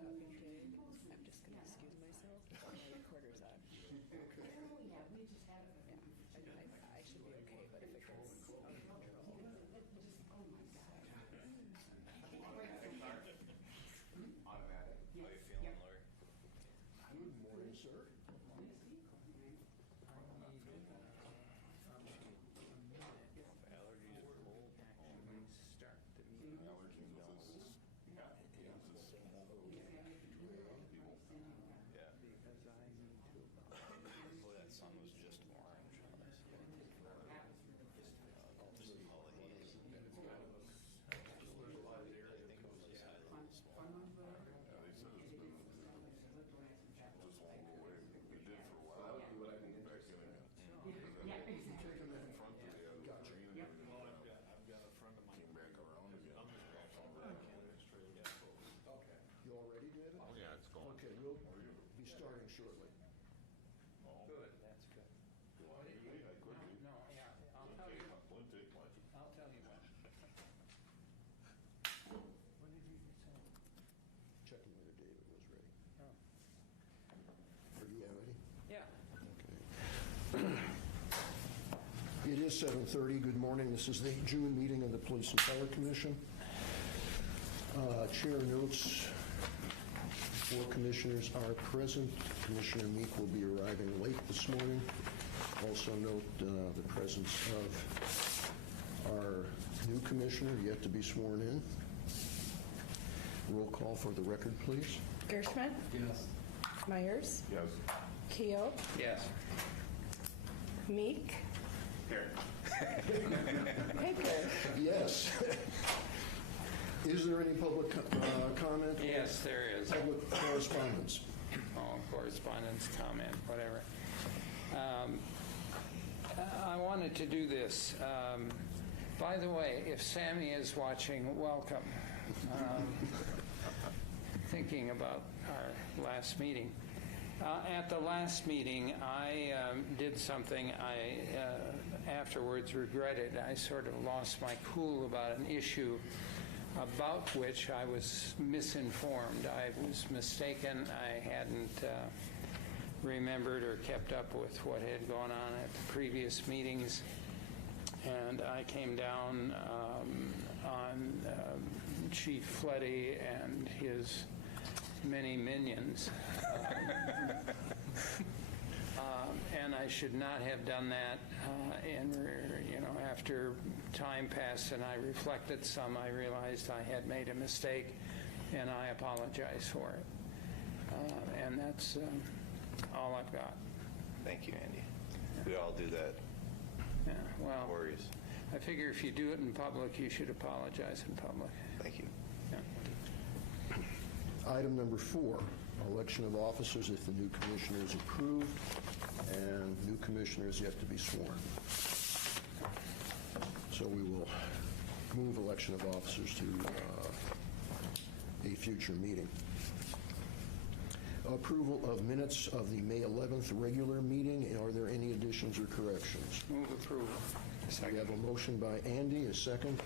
coffee gig. I'm just going to excuse myself. My recorder's on. Yeah, I should be okay, but if it gets out of control. Automatic. How are you feeling, Lori? Good morning, sir. Allergies or cold? Start the meeting. Allergies with this. Yeah. Yeah. Because I need to. Boy, that sun was just orange on this. Just all the haze. I think it was just high level this morning. Yeah, they said it's been just won't go away. It did for a while. Back in again. In front of the green and I've got a friend of mine. came back around again. Okay. You all ready, David? Oh, yeah, it's going. Okay, we'll be starting shortly. Good, that's good. You want me to leave? I could be. No, yeah, I'll tell you. Wouldn't take much. I'll tell you what. What did you say? Checking whether David was ready. Oh. Are you all ready? Yeah. It is 7:30. Good morning. This is the June meeting of the Police and Fire Commission. Chair notes 4 commissioners are present. Commissioner Meek will be arriving late this morning. Also note the presence of our new commissioner yet to be sworn in. Roll call for the record, please. Gershman? Yes. Myers? Yes. Keo? Yes. Meek? Here. Baker? Yes. Is there any public comment? Yes, there is. Public correspondence? Oh, correspondence, comment, whatever. I wanted to do this. By the way, if Sammy is watching, welcome. Thinking about our last meeting. At the last meeting, I did something I afterwards regretted. I sort of lost my cool about an issue about which I was misinformed. I was mistaken. I hadn't remembered or kept up with what had gone on at the previous meetings. And I came down on Chief Fletty and his many minions. And I should not have done that. And after time passed and I reflected some, I realized I had made a mistake, and I apologize for it. And that's all I've got. Thank you, Andy. We all do that. Yeah, well, No worries. I figure if you do it in public, you should apologize in public. Thank you. Yeah. Item number 4, election of officers if the new commissioner is approved and new commissioner is yet to be sworn. So we will move election of officers to a future meeting. Approval of minutes of the May 11th regular meeting. Are there any additions or corrections? Move approval. We have a motion by Andy, a second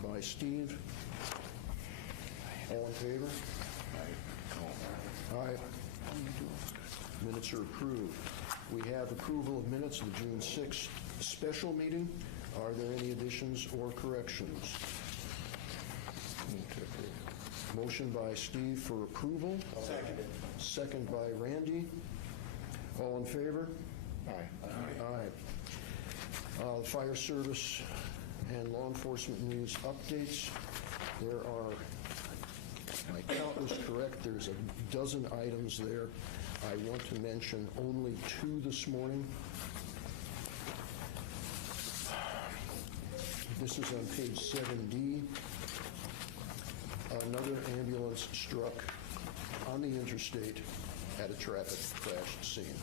by Steve. All in favor? Aye. Minutes are approved. We have approval of minutes of the June 6th special meeting. Are there any additions or corrections? Motion by Steve for approval. Second by Randy. All in favor? Aye. Aye. Fire service and law enforcement news updates. There are, my count was correct, there's a dozen items there. I want to mention only 2 this morning. This is on page 7D. Another ambulance struck on the interstate at a traffic crash scene.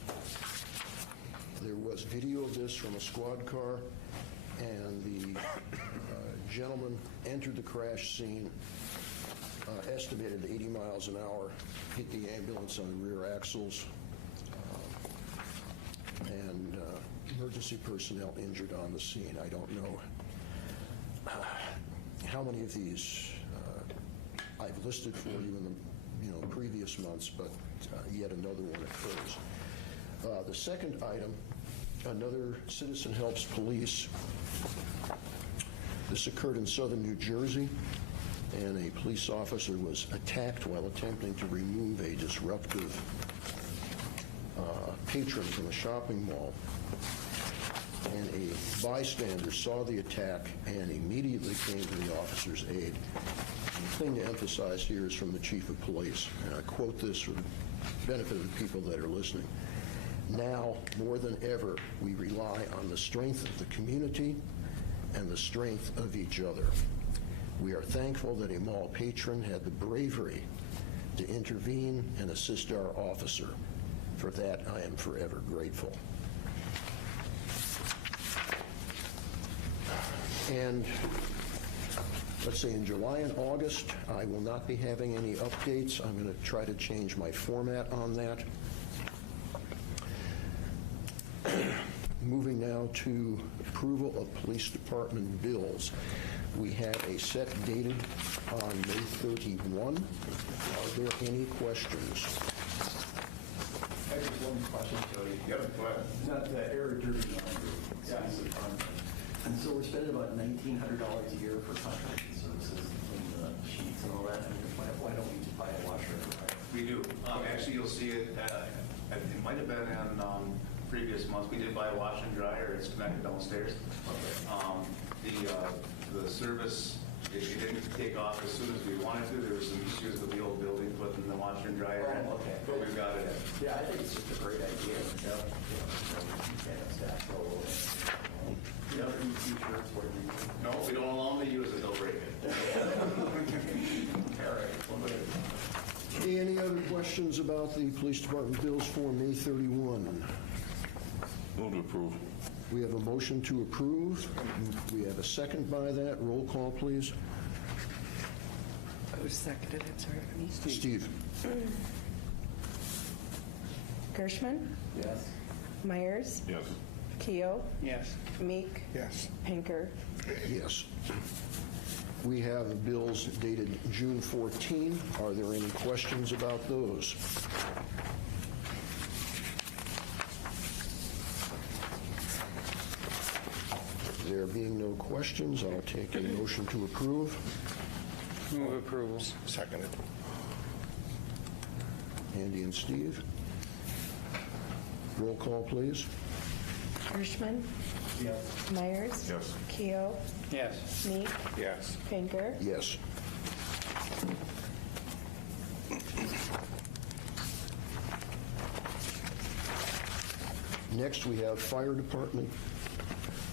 There was video of this from a squad car, and the gentleman entered the crash scene, estimated 80 miles an hour, hit the ambulance on the rear axles, and emergency personnel injured on the scene. I don't know how many of these I've listed for you in the previous months, but yet another one occurs. The second item, another citizen helps police. This occurred in southern New Jersey, and a police officer was attacked while attempting to remove a disruptive patron from a shopping mall. And a bystander saw the attack and immediately came to the officer's aid. And the thing to emphasize here is from the chief of police, and I quote this for the benefit of the people that are listening. Now, more than ever, we rely on the strength of the community and the strength of each other. We are thankful that a mall patron had the bravery to intervene and assist our officer. For that, I am forever grateful. And let's say in July and August, I will not be having any updates. I'm going to try to change my format on that. Moving now to approval of police department bills. We have a set dated on May 31. Are there any questions? I have just one question, Jody. Yep, go ahead. Not the error derby number. And so we're spending about $1,900 a year for contracted services in the sheets and all that. I mean, why don't we just buy a washer and dryer? We do. Actually, you'll see it, it might have been in previous months. We did buy a washer and dryer. It's connected downstairs. The service, it didn't take off as soon as we wanted to. There were some issues with the old building putting the washer and dryer in. Oh, okay. But we've got it in. Yeah, I think it's just a great idea. Yeah. You know, in the future, it's what we do. No, we don't allow them to use it. They'll break it. All right. Well, good. Any other questions about the police department bills for May 31? Move to approve. We have a motion to approve. We have a second by that. Roll call, please. Who seconded it? Sorry, me. Steve? Gershman, Yes. Myers, Yes. Keo, Yes. Meek, Yes. Pinker. Yes. We have bills dated June 14. Are there any questions about those? There being no questions, I'll take a motion to approve. Move approval. Seconded. Andy and Steve. Roll call, please. Gershman, Yes. Myers, Yes. Keo, Yes. Meek, Yes. Pinker. Yes. Next, we have fire department,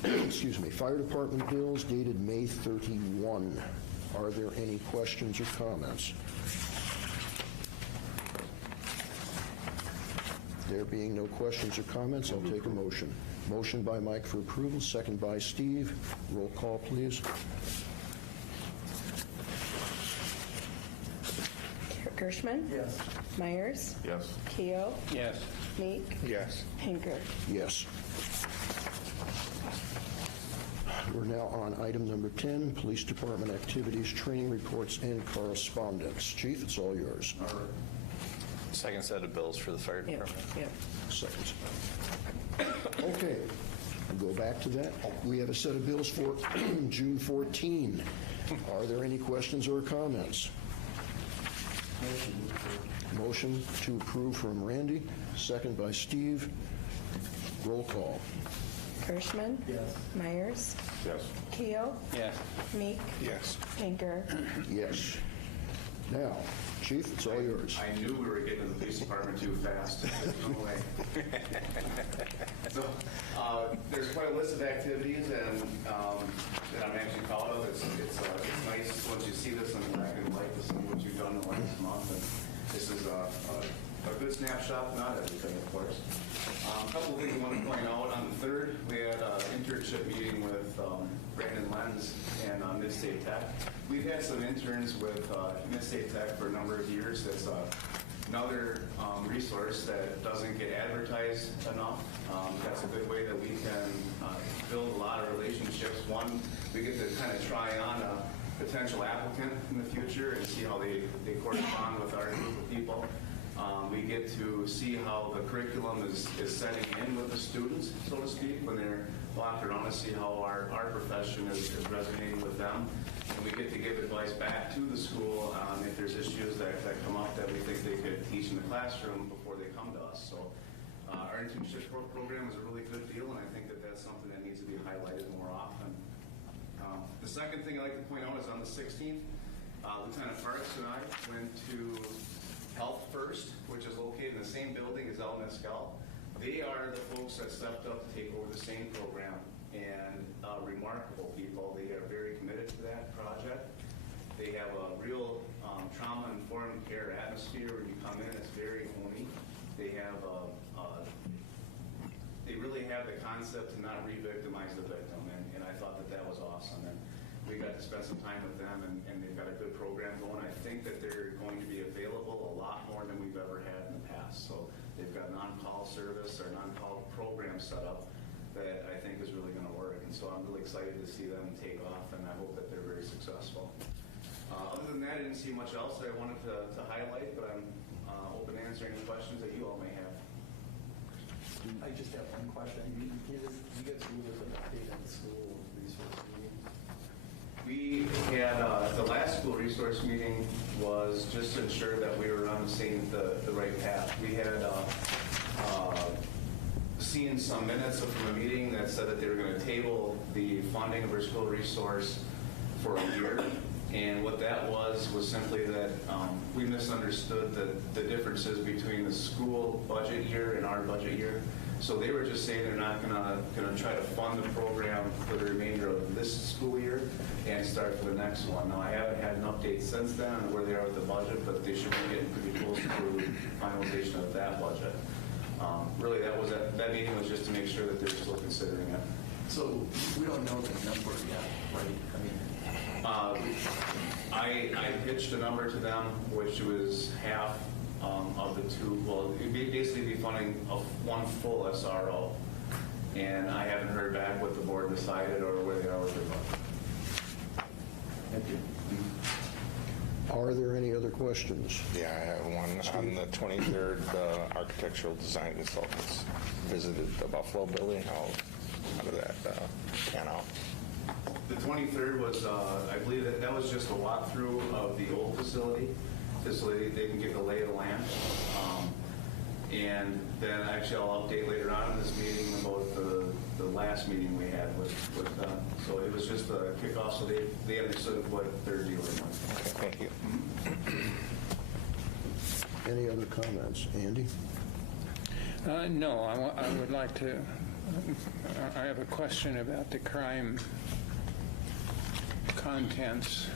excuse me, fire department bills dated May 31. Are there any questions or comments? There being no questions or comments, I'll take a motion. Motion by Mike for approval, second by Steve. Roll call, please. Gershman, Yes. Myers, Yes. Keo, Yes. Meek, Yes. Pinker. Yes. We're now on item number 10, Police Department activities, training reports, and correspondence. Chief, it's all yours. Second set of bills for the fire Yep, department. yep. Seconds. Okay, we'll go back to that. We have a set of bills for June 14. Are there any questions or comments? Motion to approve from Randy, second by Steve. Roll call. Gershman, Yes. Myers, Yes. Keo, Yes. Meek, Yes. Pinker. Yes. Now, Chief, it's all yours. I knew we were getting to the police department too fast. There's no way. So there's quite a list of activities and that I'm actually proud of. It's nice once you see this in black and white, to see what you've done the last month. And this is a good snapshot, not everything, of course. A couple of things I want to point out. On the 3rd, we had an internship meeting with Brandon Lenz and Mid-State Tech. We've had some interns with Mid-State Tech for a number of years. That's another resource that doesn't get advertised enough. That's a good way that we can build a lot of relationships. One, we get to kind of try on potential applicant in the future and see how they correspond with our group of people. We get to see how the curriculum is setting in with the students, so to speak, when they're walking around, to see how our profession is resonating with them. And we get to give advice back to the school if there's issues that come up that we think they could teach in the classroom before they come to us. So our internship program is a really good deal, and I think that that's something that needs to be highlighted more often. The second thing I'd like to point out is on the 16th, Lieutenant Parks and I went to Health First, which is located in the same building as El Mezcal. They are the folks that stepped up to take over the same program, and remarkable people. They are very committed to that project. They have a real trauma-informed care atmosphere. When you come in, it's very homey. They have they really have the concept to not re-victimize the victim, and I thought that was awesome. And we got to spend some time with them, and they've got a good program going. I think that they're going to be available a lot more than we've ever had in the past. So they've got non-call service or non-call program set up that I think is really going to work. And so I'm really excited to see them take off, and I hope that they're very successful. Other than that, I didn't see much else that I wanted to highlight, but I'm open to answer any questions that you all may have. I just have one question. You guys do with an update on the school resource meeting? We had, the last school resource meeting was just to ensure that we were on the right path. We had seen some minutes from a meeting that said that they were going to table the funding of our school resource for a year. And what that was simply that we misunderstood the differences between the school budget year and our budget year. So they were just saying they're not going to try to fund the program for the remainder of this school year and start for the next one. Now, I haven't had an update since then on where they are with the budget, but they should be getting pretty close to finalization of that budget. Really, that meeting was just to make sure that they're still considering it. So we don't know the number yet, right? I pitched a number to them, which was half of the two. Well, it'd basically be funding of one full SRO, and I haven't heard back what the board decided or where they are with their budget. Thank you. Are there any other questions? Yeah, I have one. On the 23rd, architectural design consultants visited the Buffalo building. How did that pan out? The 23rd was, I believe that was just a walkthrough of the old facility. They can get the lay of the land. And then actually I'll update later on in this meeting about the last meeting we had with them. So it was just a kickoff, so they understood what they're dealing with. Okay, thank you. Any other comments? Andy? No, I would like to, I have a question about the crime contents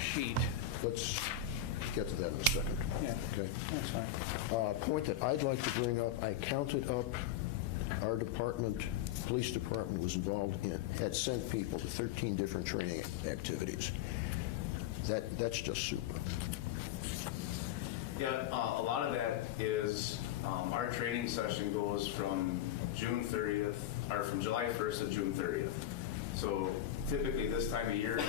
sheet. Let's get to that in a second. Yeah, Okay. that's fine. Point that I'd like to bring up, I counted up our department, police department was involved in, had sent people to 13 different training activities. That's just super. Yeah, a lot of that is our training session goes from June 30th, or from July 1st to June 30th. So typically this time of year,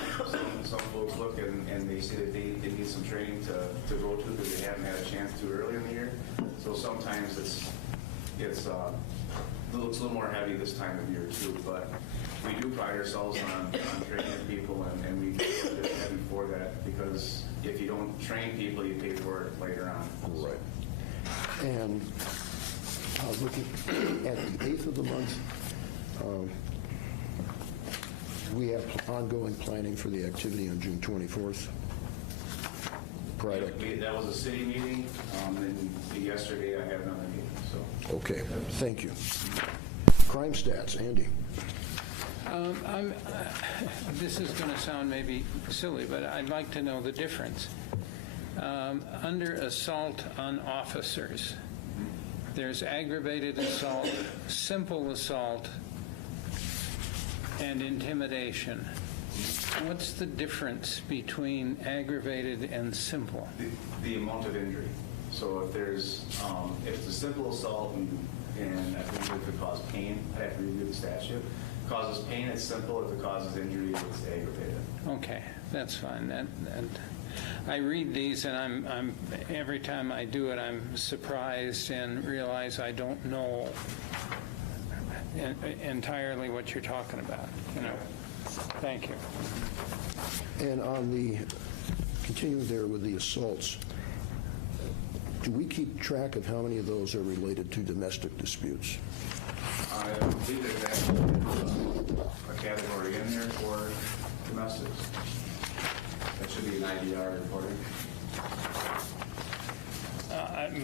some folks look and they see that they need some training to go to because they haven't had a chance to earlier in the year. So sometimes it's a little more heavy this time of year too. But we do pride ourselves on training people, and we get heavy for that because if you don't train people, you pay for it later on. Right. And looking at the 8th of the month, we have ongoing planning for the activity on June 24th. That was a city meeting, and yesterday I had another meeting. So. Okay, thank you. Crime stats, Andy. This is going to sound maybe silly, but I'd like to know the difference. Under assault on officers, there's aggravated assault, simple assault, and intimidation. What's the difference between aggravated and simple? The amount of injury. So if it's a simple assault and I think it could cause pain, I have to review the statute. Causes pain, it's simple. If it causes injury, it's aggravated. Okay, that's fine. That I read these, and I'm every time I do it, I'm surprised and realize I don't know entirely what you're talking about. Thank you. And on the, continue there with the assaults, do we keep track of how many of those are related to domestic disputes? I believe there's actually a category in there for domestics. That should be an IDR reporting.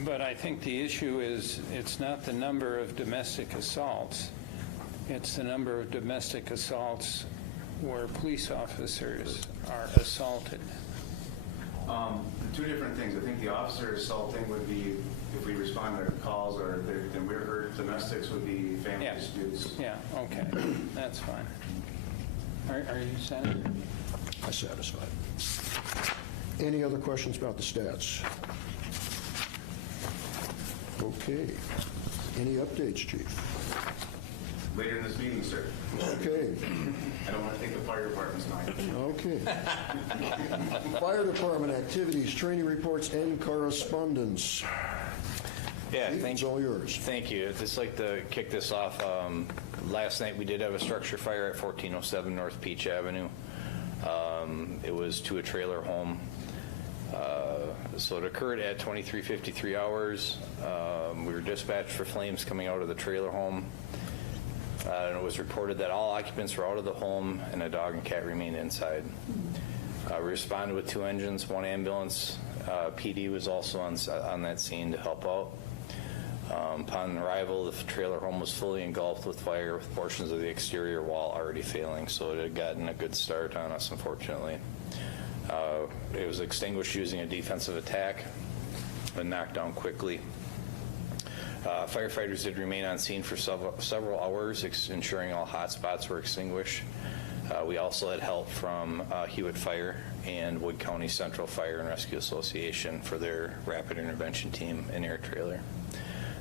But I think the issue is it's not the number of domestic assaults. It's the number of domestic assaults where police officers are assaulted. Two different things. I think the officer assaulting would be if we respond to calls, or then we're hurt. Domestics would be family Yeah. disputes. Yeah, okay, that's fine. Are you satisfied? I'm satisfied. Any other questions about the stats? Okay. Any updates, Chief? Later in this meeting, sir. Okay. I don't want to take the fire department's night. Okay. Fire department activities, training reports, and correspondence. Yeah, It's all yours. Thank you. I'd just like to kick this off. Last night we did have a structure fire at 1407 North Peach Avenue. It was to a trailer home. So it occurred at 23:53 hours. We were dispatched for flames coming out of the trailer home. And it was reported that all occupants were out of the home and a dog and cat remained inside. We responded with 2 engines, 1 ambulance. PD was also on that scene to help out. Upon arrival, the trailer home was fully engulfed with fire, with portions of the exterior wall already failing, so it had gotten a good start on us, unfortunately. It was extinguished using a defensive attack and knocked down quickly. Firefighters did remain on scene for several hours, ensuring all hot spots were extinguished. We also had help from Hewitt Fire and Wood County Central Fire and Rescue Association for their rapid intervention team and air trailer.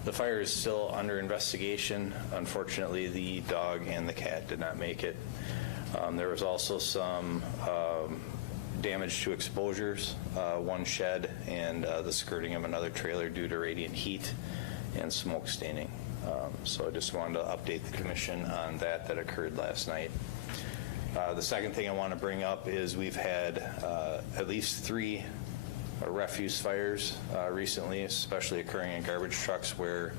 The fire is still under investigation. Unfortunately, the dog and the cat did not make it. There was also some damage to exposures, 1 shed, and the skirting of another trailer due to radiant heat and smoke staining. So I just wanted to update the commission on that occurred last night. The second thing I want to bring up is we've had at least 3 refuse fires recently, especially occurring in garbage trucks where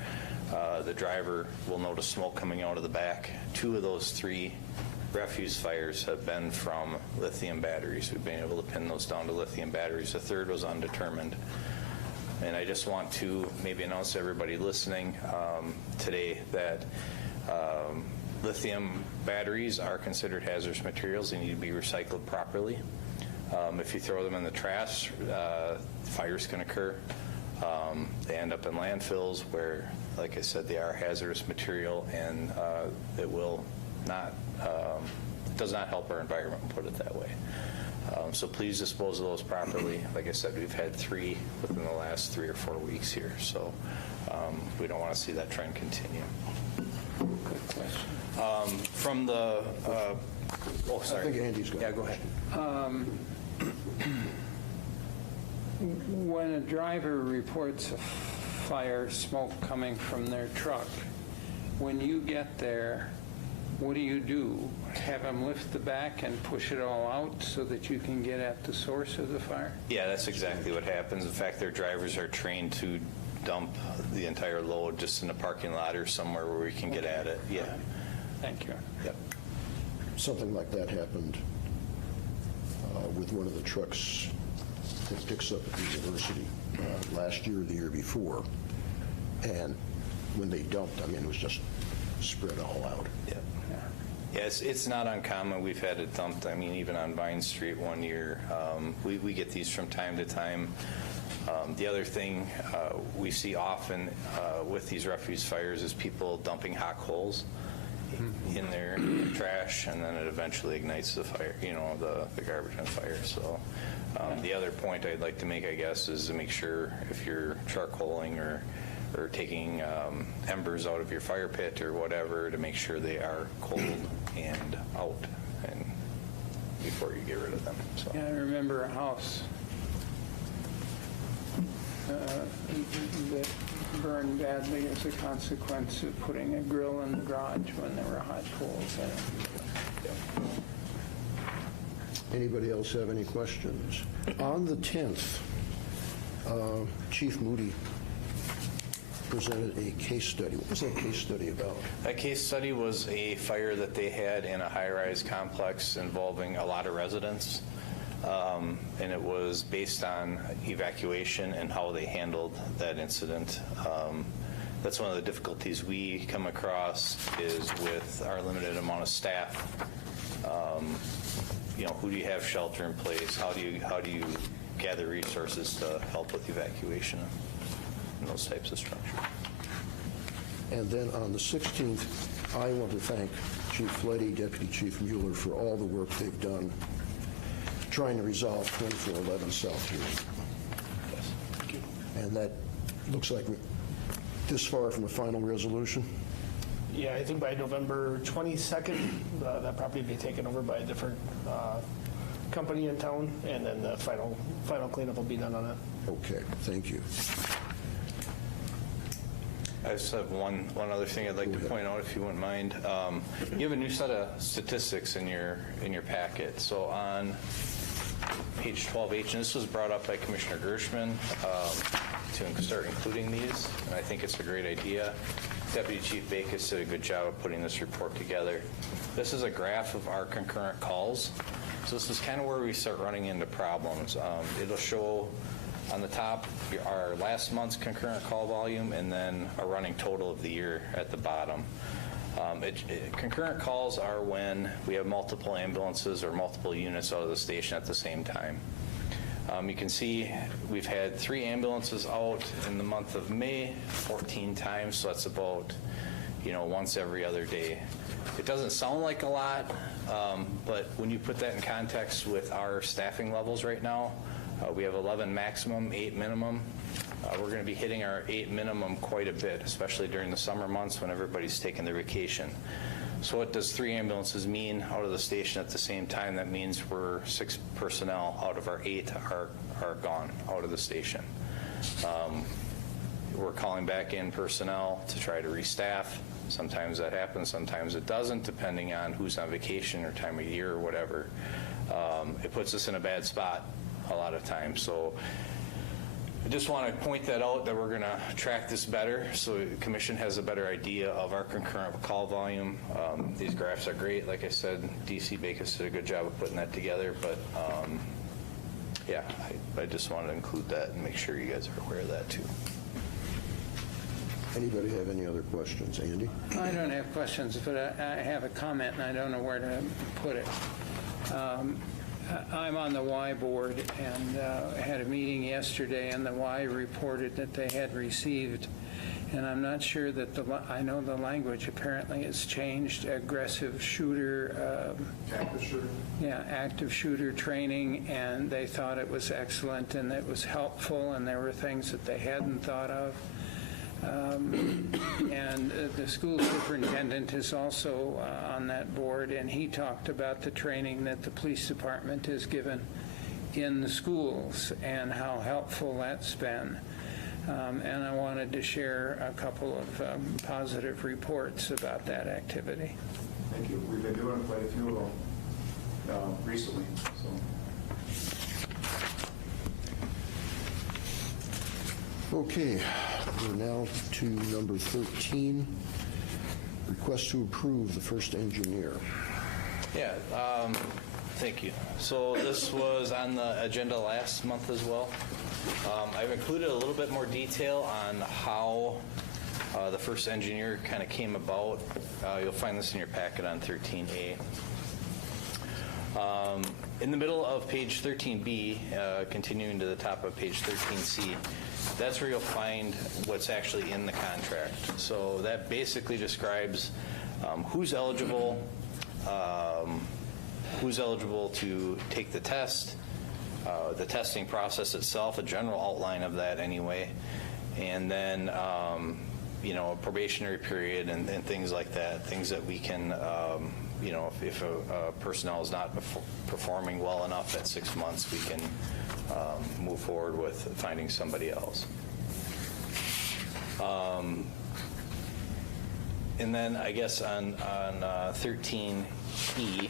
the driver will notice smoke coming out of the back. 2 of those 3 refuse fires have been from lithium batteries. We've been able to pin those down to lithium batteries. The third was undetermined. And I just want to maybe announce to everybody listening today that lithium batteries are considered hazardous materials. They need to be recycled properly. If you throw them in the trash, fires can occur. They end up in landfills where, like I said, they are hazardous material, and it will not, does not help our environment, put it that way. So please dispose of those properly. Like I said, we've had 3 within the last 3 or 4 weeks here, so we don't want to see that trend continue. Good question. From the, oh, sorry. I think Andy's got it. Yeah, go ahead. When a driver reports a fire, smoke coming from their truck, when you get there, what do? Have them lift the back and push it all out so that you can get at the source of the fire? Yeah, that's exactly what happens. In fact, their drivers are trained to dump the entire load just in a parking lot or somewhere where we can get at it. Yeah. Thank you. Yep. Something like that happened with one of the trucks that picks up at the university last year or the year before. And when they dumped, I mean, it was just spread all out. Yeah. Yeah, it's not uncommon. We've had it dumped, I mean, even on Vine Street one year. We get these from time to time. The other thing we see often with these refuse fires is people dumping hot coals in their trash, and then it eventually ignites the fire, the garbage on fire. So the other point I'd like to make, I guess, is to make sure if you're charcoaling or taking embers out of your fire pit or whatever, to make sure they are cold and out. And before you get rid of them. So. Yeah, I remember a house that burned badly as a consequence of putting a grill in the garage when there were hot coals in it. Anybody else have any questions? On the 10th, Chief Moody presented a case study. What was that case study about? That case study was a fire that they had in a high-rise complex involving a lot of residents. And it was based on evacuation and how they handled that incident. That's one of the difficulties we come across is with our limited amount of staff. Who do you have shelter in place? How do you gather resources to help with evacuation and those types of structures? And then on the 16th, I want to thank Chief Fleddy, Deputy Chief Mueller for all the work they've done trying to resolve 2411 South here. And that looks like we're this far from a final resolution. Yeah, I think by November 22nd, that property will be taken over by a different company in town, and then the final cleanup will be done on it. Okay, thank you. I just have one other thing I'd like to point out, if you wouldn't mind. You have a new set of statistics in your packet. So on page 12H, and this was brought up by Commissioner Gershman to start including these, and I think it's a great idea. Deputy Chief Backus did a good job of putting this report together. This is a graph of our concurrent calls. So this is kind of where we start running into problems. It'll show on the top our last month's concurrent call volume and then a running total of the year at the bottom. Concurrent calls are when we have multiple ambulances or multiple units out of the station at the same time. You can see we've had 3 ambulances out in the month of May, 14 times, so that's about, once every other day. It doesn't sound like a lot, but when you put that in context with our staffing levels right now, we have 11 maximum, 8 minimum. We're going to be hitting our 8 minimum quite a bit, especially during the summer months when everybody's taking their vacation. So what does 3 ambulances mean out of the station at the same time? That means we're 6 personnel out of our 8 are gone out of the station. We're calling back in personnel to try to restaff. Sometimes that happens, sometimes it doesn't, depending on who's on vacation or time of year or whatever. It puts us in a bad spot a lot of times. So I just want to point that out, that we're going to track this better so the commission has a better idea of our concurrent call volume. These graphs are great. Like I said, DC Backus did a good job of putting that together, but yeah, I just wanted to include that and make sure you guys are aware of that too. Anybody have any other questions? Andy? I don't have questions, but I have a comment, and I don't know where to put it. I'm on the Y board, and had a meeting yesterday, and the Y reported that they had received, and I'm not sure that I know the language apparently has changed, aggressive shooter. Active shooter. Yeah, active shooter training, and they thought it was excellent, and it was helpful, and there were things that they hadn't thought of. And the school superintendent is also on that board, and he talked about the training that the police department has given in the schools and how helpful that's been. And I wanted to share a couple of positive reports about that activity. Thank you. We've been doing quite a few of them recently. So. Okay, we're now to number 13, request to approve the first engineer. Yeah, thank you. So this was on the agenda last month as well. I've included a little bit more detail on how the first engineer kind of came about. You'll find this in your packet on 13A. In the middle of page 13B, continuing to the top of page 13C, that's where you'll find what's actually in the contract. So that basically describes who's eligible to take the test, the testing process itself, a general outline of that anyway, and then a probationary period and things like that, things that we can, if a personnel is not performing well enough at 6 months, we can move forward with finding somebody else. And then I guess on 13E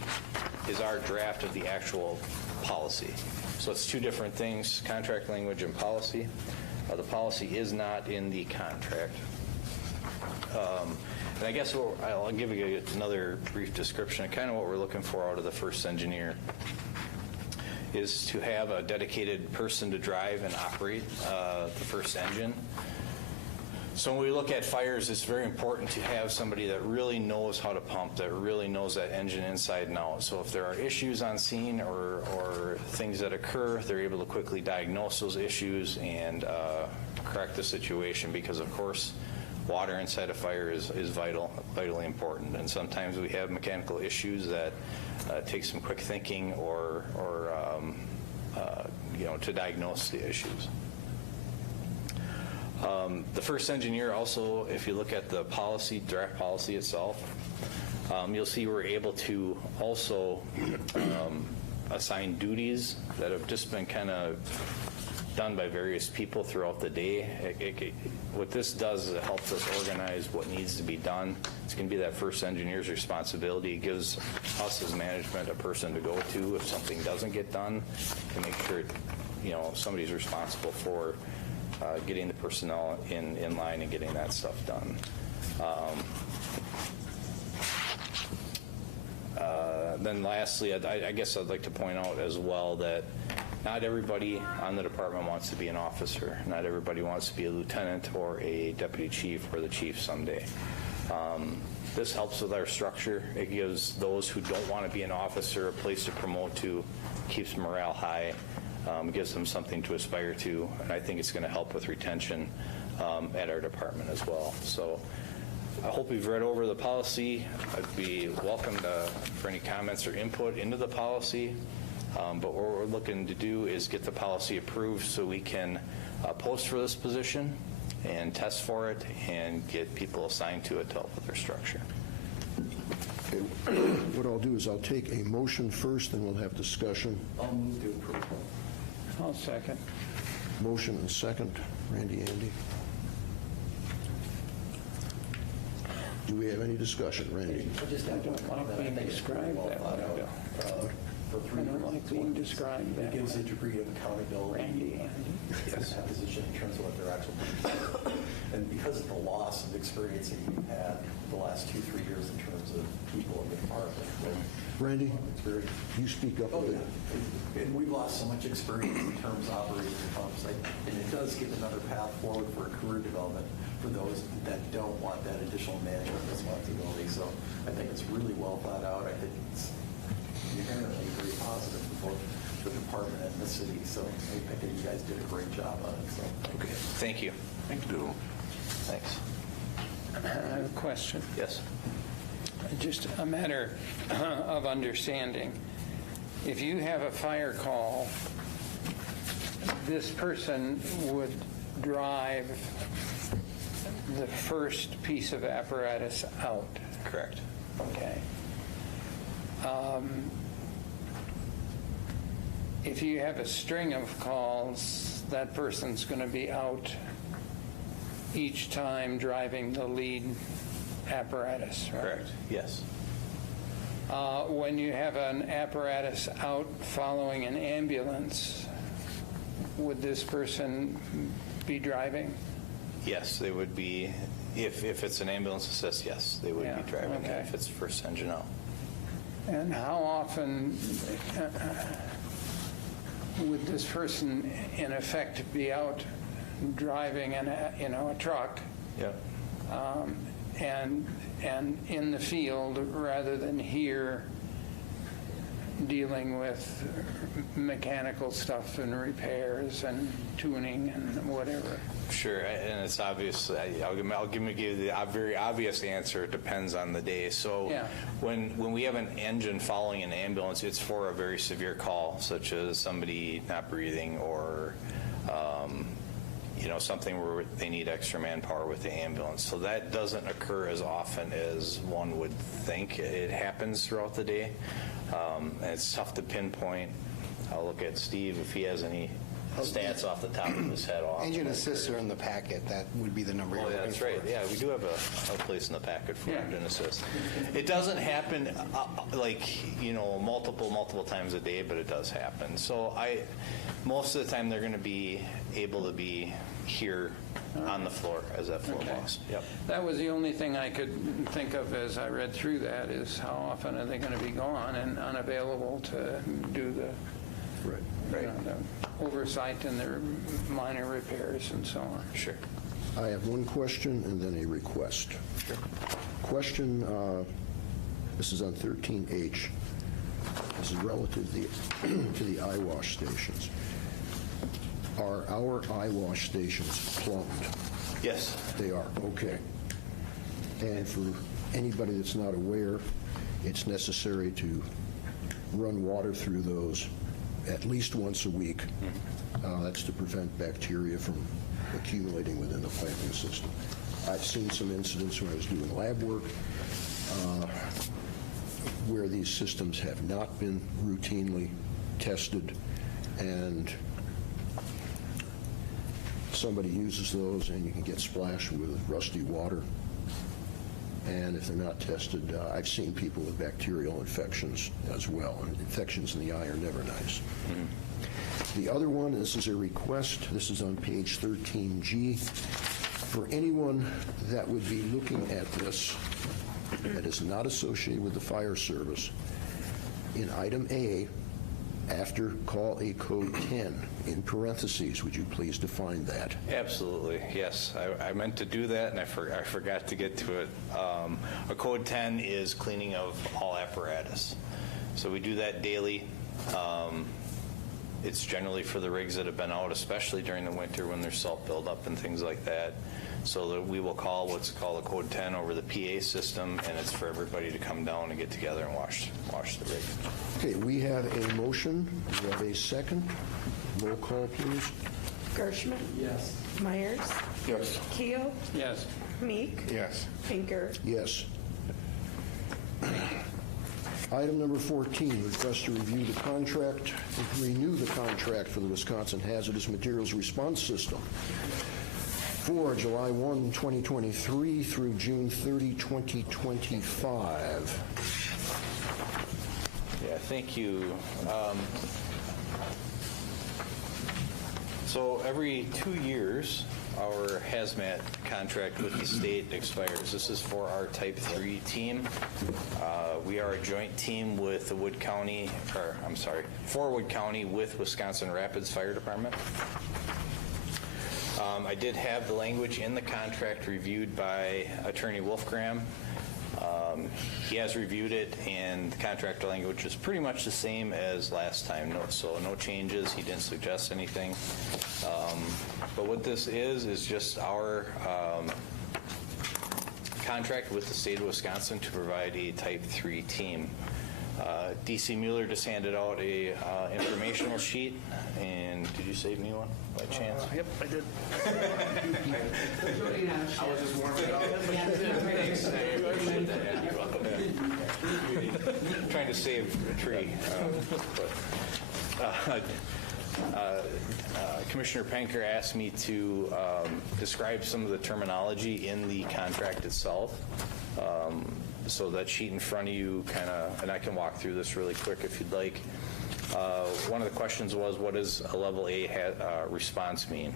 is our draft of the actual policy. So it's two different things, contract language and policy. The policy is not in the contract. And I guess I'll give you another brief description of kind of what we're looking for out of the first engineer is to have a dedicated person to drive and operate the first engine. So when we look at fires, it's very important to have somebody that really knows how to pump, that really knows that engine inside and out. So if there are issues on scene or things that occur, they're able to quickly diagnose those issues and correct the situation because, of course, water inside a fire is vitally important. And sometimes we have mechanical issues that take some quick thinking or to diagnose the issues. The first engineer also, if you look at the policy, draft policy itself, you'll see we're able to also assign duties that have just been kind of done by various people throughout the day. What this does is it helps us organize what needs to be done. It's going to be that first engineer's responsibility. It gives us as management a person to go to if something doesn't get done to make sure somebody's responsible for getting the personnel in line and getting that stuff done. Then lastly, I guess I'd like to point out as well that not everybody on the department wants to be an officer. Not everybody wants to be a lieutenant or a deputy chief or the chief someday. This helps with our structure. It gives those who don't want to be an officer a place to promote to, keeps morale high. Gives them something to aspire to, and I think it's going to help with retention at our department as well. So I hope you've read over the policy. I'd be welcome for any comments or input into the policy, but what we're looking to do is get the policy approved so we can post for this position and test for it and get people assigned to it to help with their structure. What I'll do is I'll take a motion first, then we'll have discussion. I'll move to approve. I'll second. Motion and second. Randy, Andy. Do we have any discussion, Randy? I just have one comment. being described that way. For three I don't like reasons. being One, described it that gives way. a degree of accountability Randy, to that position in terms of what they're actually doing. And because of the loss of experience that you've had the last 2-3 years in terms of people in the department. Randy, It's very, you speak up a oh, bit. yeah. And we've lost so much experience in terms of operating the pumps. And it does give another path forward for career development for those that don't want that additional management responsibility. So I think it's really well thought out. I think it's inherently very positive for both the department and the city. So I think you guys did a great job on it. So Okay. Thank you. Thank you. Thanks. I have a question. Yes. Just a matter of understanding. If you have a fire call, this person would drive the first piece of apparatus out. Correct. Okay. If you have a string of calls, that person's going to be out each time driving the lead apparatus, right? Correct. Yes. When you have an apparatus out following an ambulance, would this person be driving? Yes, they would be. If it's an ambulance assist, yes, they would Yeah, be driving okay. if it's first engine out. And how often would this person, in effect, be out driving a truck Yep. and in the field rather than here dealing with mechanical stuff and repairs and tuning and whatever? Sure, and it's obvious. I'll give you the very obvious answer. It depends on the day. So Yeah. when we have an engine following an ambulance, it's for a very severe call, such as somebody not breathing or something where they need extra manpower with the ambulance. So that doesn't occur as often as one would think. It happens throughout the day. And it's tough to pinpoint. I'll look at Steve if he has any stats off the top of his head. Engine assists are in the packet. That would be the number you're looking for. That's right. Yeah, we do have a place in the packet for engine assist. It doesn't happen multiple times a day, but it does happen. So most of the time they're going to be able to be here on the floor as that floor boss. Yep. That was the only thing I could think of as I read through that, is how often are they going to be gone and unavailable to do the the oversight and their minor repairs and so on. Sure. I have one question and then a request. Sure. Question, this is on 13H. This is relative to the eye wash stations. Are our eye wash stations plumbed? Yes. They are, okay. And for anybody that's not aware, it's necessary to run water through those at least once a week. That's to prevent bacteria from accumulating within the piping system. I've seen some incidents when I was doing lab work where these systems have not been routinely tested, and somebody uses those and you can get splashed with rusty water. And if they're not tested, I've seen people with bacterial infections as well, and infections in the eye are never nice. The other one, this is a request, this is on page 13G. For anyone that would be looking at this that is not associated with the fire service, in item A, after call a code 10, in parentheses, would you please define that? Absolutely, yes. I meant to do that, and I forgot to get to it. A code 10 is cleaning of all apparatus. So we do that daily. It's generally for the rigs that have been out, especially during the winter when there's salt buildup and things like that. So that we will call what's called a code 10 over the PA system, and it's for everybody to come down and get together and wash the rig. Okay, we have a motion. We have a second. Roll call, please. Gershman? Yes. Myers? Yes. Keel? Yes. Meek? Yes. Pinker? Yes. Item number 14, request to renew the contract for the Wisconsin Hazardous Materials Response System for July 1, 2023 through June 30, 2025. Yeah, thank you. So every 2 years, our hazmat contract with the state expires. This is for our Type 3 team. We are a joint team with the Wood County with Wisconsin Rapids Fire Department. I did have the language in the contract reviewed by Attorney Wolfgram. He has reviewed it, and the contract language is pretty much the same as last time. So no changes. He didn't suggest anything. But what this is just our contract with the state of Wisconsin to provide a Type 3 team. DC Mueller just handed out a informational sheet, and did you save me one by chance? Yep, I did. I was just warming up. Thanks. I appreciate that. You're welcome. Trying to save a tree. Commissioner Panker asked me to describe some of the terminology in the contract itself. So that sheet in front of you and I can walk through this really quick if you'd like. One of the questions was, what does a level A response mean?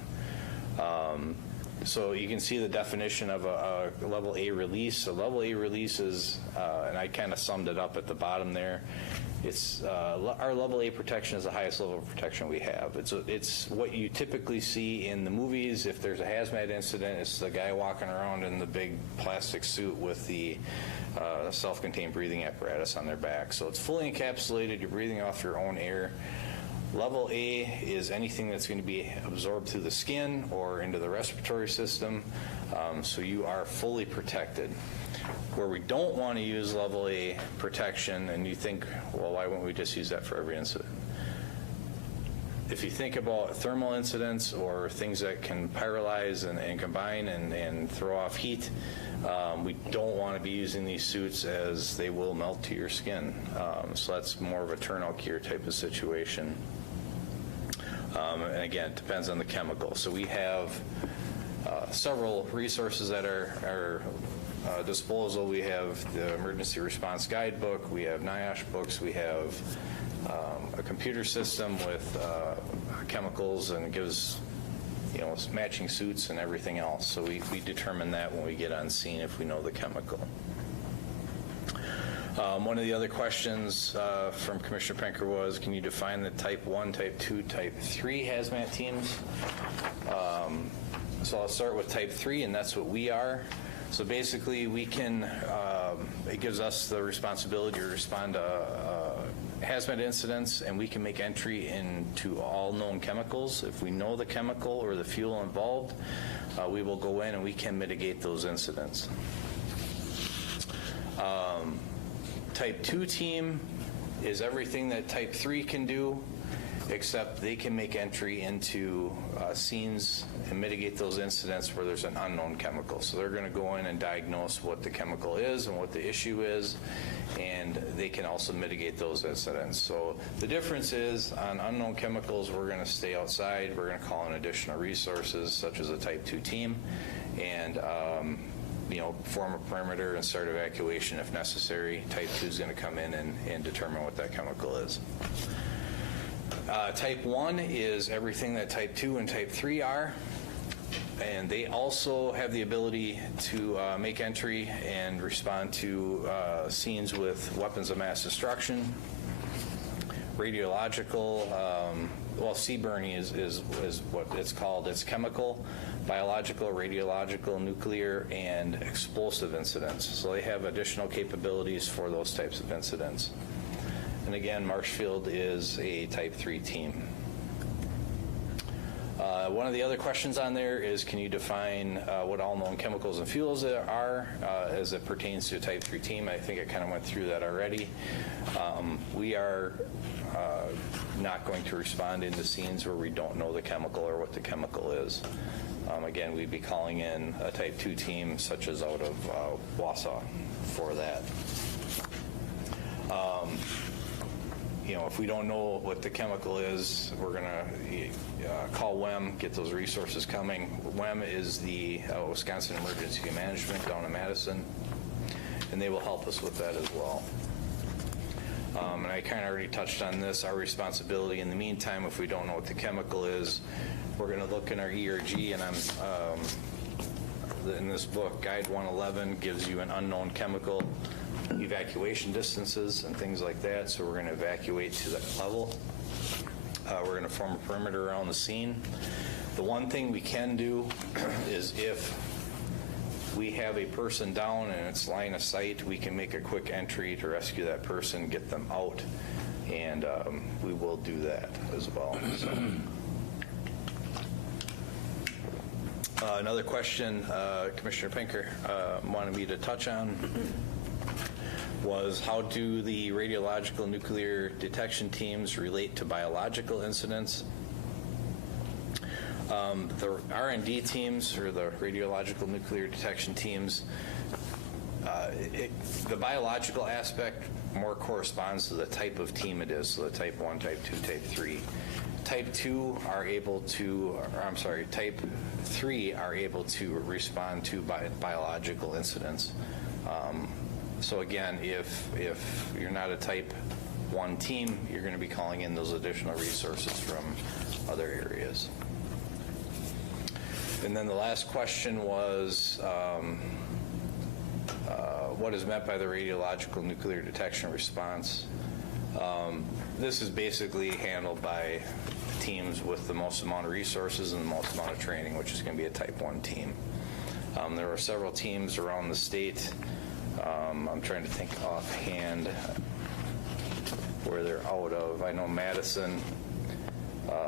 So you can see the definition of a level A release. A level A release is, and I kind of summed it up at the bottom there, it's our level A protection is the highest level of protection we have. It's what you typically see in the movies. If there's a hazmat incident, it's the guy walking around in the big plastic suit with the self-contained breathing apparatus on their back. So it's fully encapsulated. You're breathing off your own air. Level A is anything that's going to be absorbed through the skin or into the respiratory system, so you are fully protected. Where we don't want to use level A protection, and you think, well, why wouldn't we just use that for every incident? If you think about thermal incidents or things that can pyrolyze and combine and throw off heat, we don't want to be using these suits as they will melt to your skin. So that's more of a turnout gear type of situation. And again, it depends on the chemical. So we have several resources at our disposal. We have the Emergency Response Guidebook, we have NIOSH books, we have a computer system with chemicals, and it gives matching suits and everything else. So we determine that when we get on scene if we know the chemical. One of the other questions from Commissioner Penker was, can you define the type 1, type 2, type 3 hazmat teams? So I'll start with type 3, and that's what we are. So basically we can, it gives us the responsibility to respond to hazmat incidents, and we can make entry into all known chemicals. If we know the chemical or the fuel involved, we will go in and we can mitigate those incidents. Type 2 team is everything that type 3 can do, except they can make entry into scenes and mitigate those incidents where there's an unknown chemical. So they're going to go in and diagnose what the chemical is and what the issue is, and they can also mitigate those incidents. So the difference is, on unknown chemicals, we're going to stay outside. We're going to call in additional resources, such as a type 2 team, and form a perimeter and start evacuation if necessary. Type 2 is going to come in and determine what that chemical is. Type 1 is everything that type 2 and type 3 are, and they also have the ability to make entry and respond to scenes with weapons of mass destruction, radiological, CBRNE is what it's called. It's chemical, biological, radiological, nuclear, and explosive incidents. So they have additional capabilities for those types of incidents. And again, Marshfield is a type 3 team. One of the other questions on there is, can you define what all known chemicals and fuels are as it pertains to a type 3 team? I think I kind of went through that already. We are not going to respond into scenes where we don't know the chemical or what the chemical is. Again, we'd be calling in a type 2 team, such as out of Wausau, for that. If we don't know what the chemical is, we're going to call WEM, get those resources coming. WEM is the Wisconsin Emergency Management down in Madison, and they will help us with that as well. And I kind of already touched on this, our responsibility. In the meantime, if we don't know what the chemical is, we're going to look in our ERG, and in this book, Guide 111 gives you an unknown chemical evacuation distances and things like that. So we're going to evacuate to that level. We're going to form a perimeter around the scene. The one thing we can do is, if we have a person down and it's line of sight, we can make a quick entry to rescue that person, get them out, and we will do that as well. So. Another question Commissioner Pinker wanted me to touch on was, how do the radiological nuclear detection teams relate to biological incidents? The R&D teams, or the radiological nuclear detection teams, the biological aspect more corresponds to the type of team it is, so the type 1, type 2, type 3. Type 2 are able to, type 3 are able to respond to biological incidents. So again, if you're not a type 1 team, you're going to be calling in those additional resources from other areas. And then the last question was, what is meant by the radiological nuclear detection response? This is basically handled by teams with the most amount of resources and the most amount of training, which is going to be a type 1 team. There are several teams around the state. I'm trying to think offhand where they're out of. I know Madison,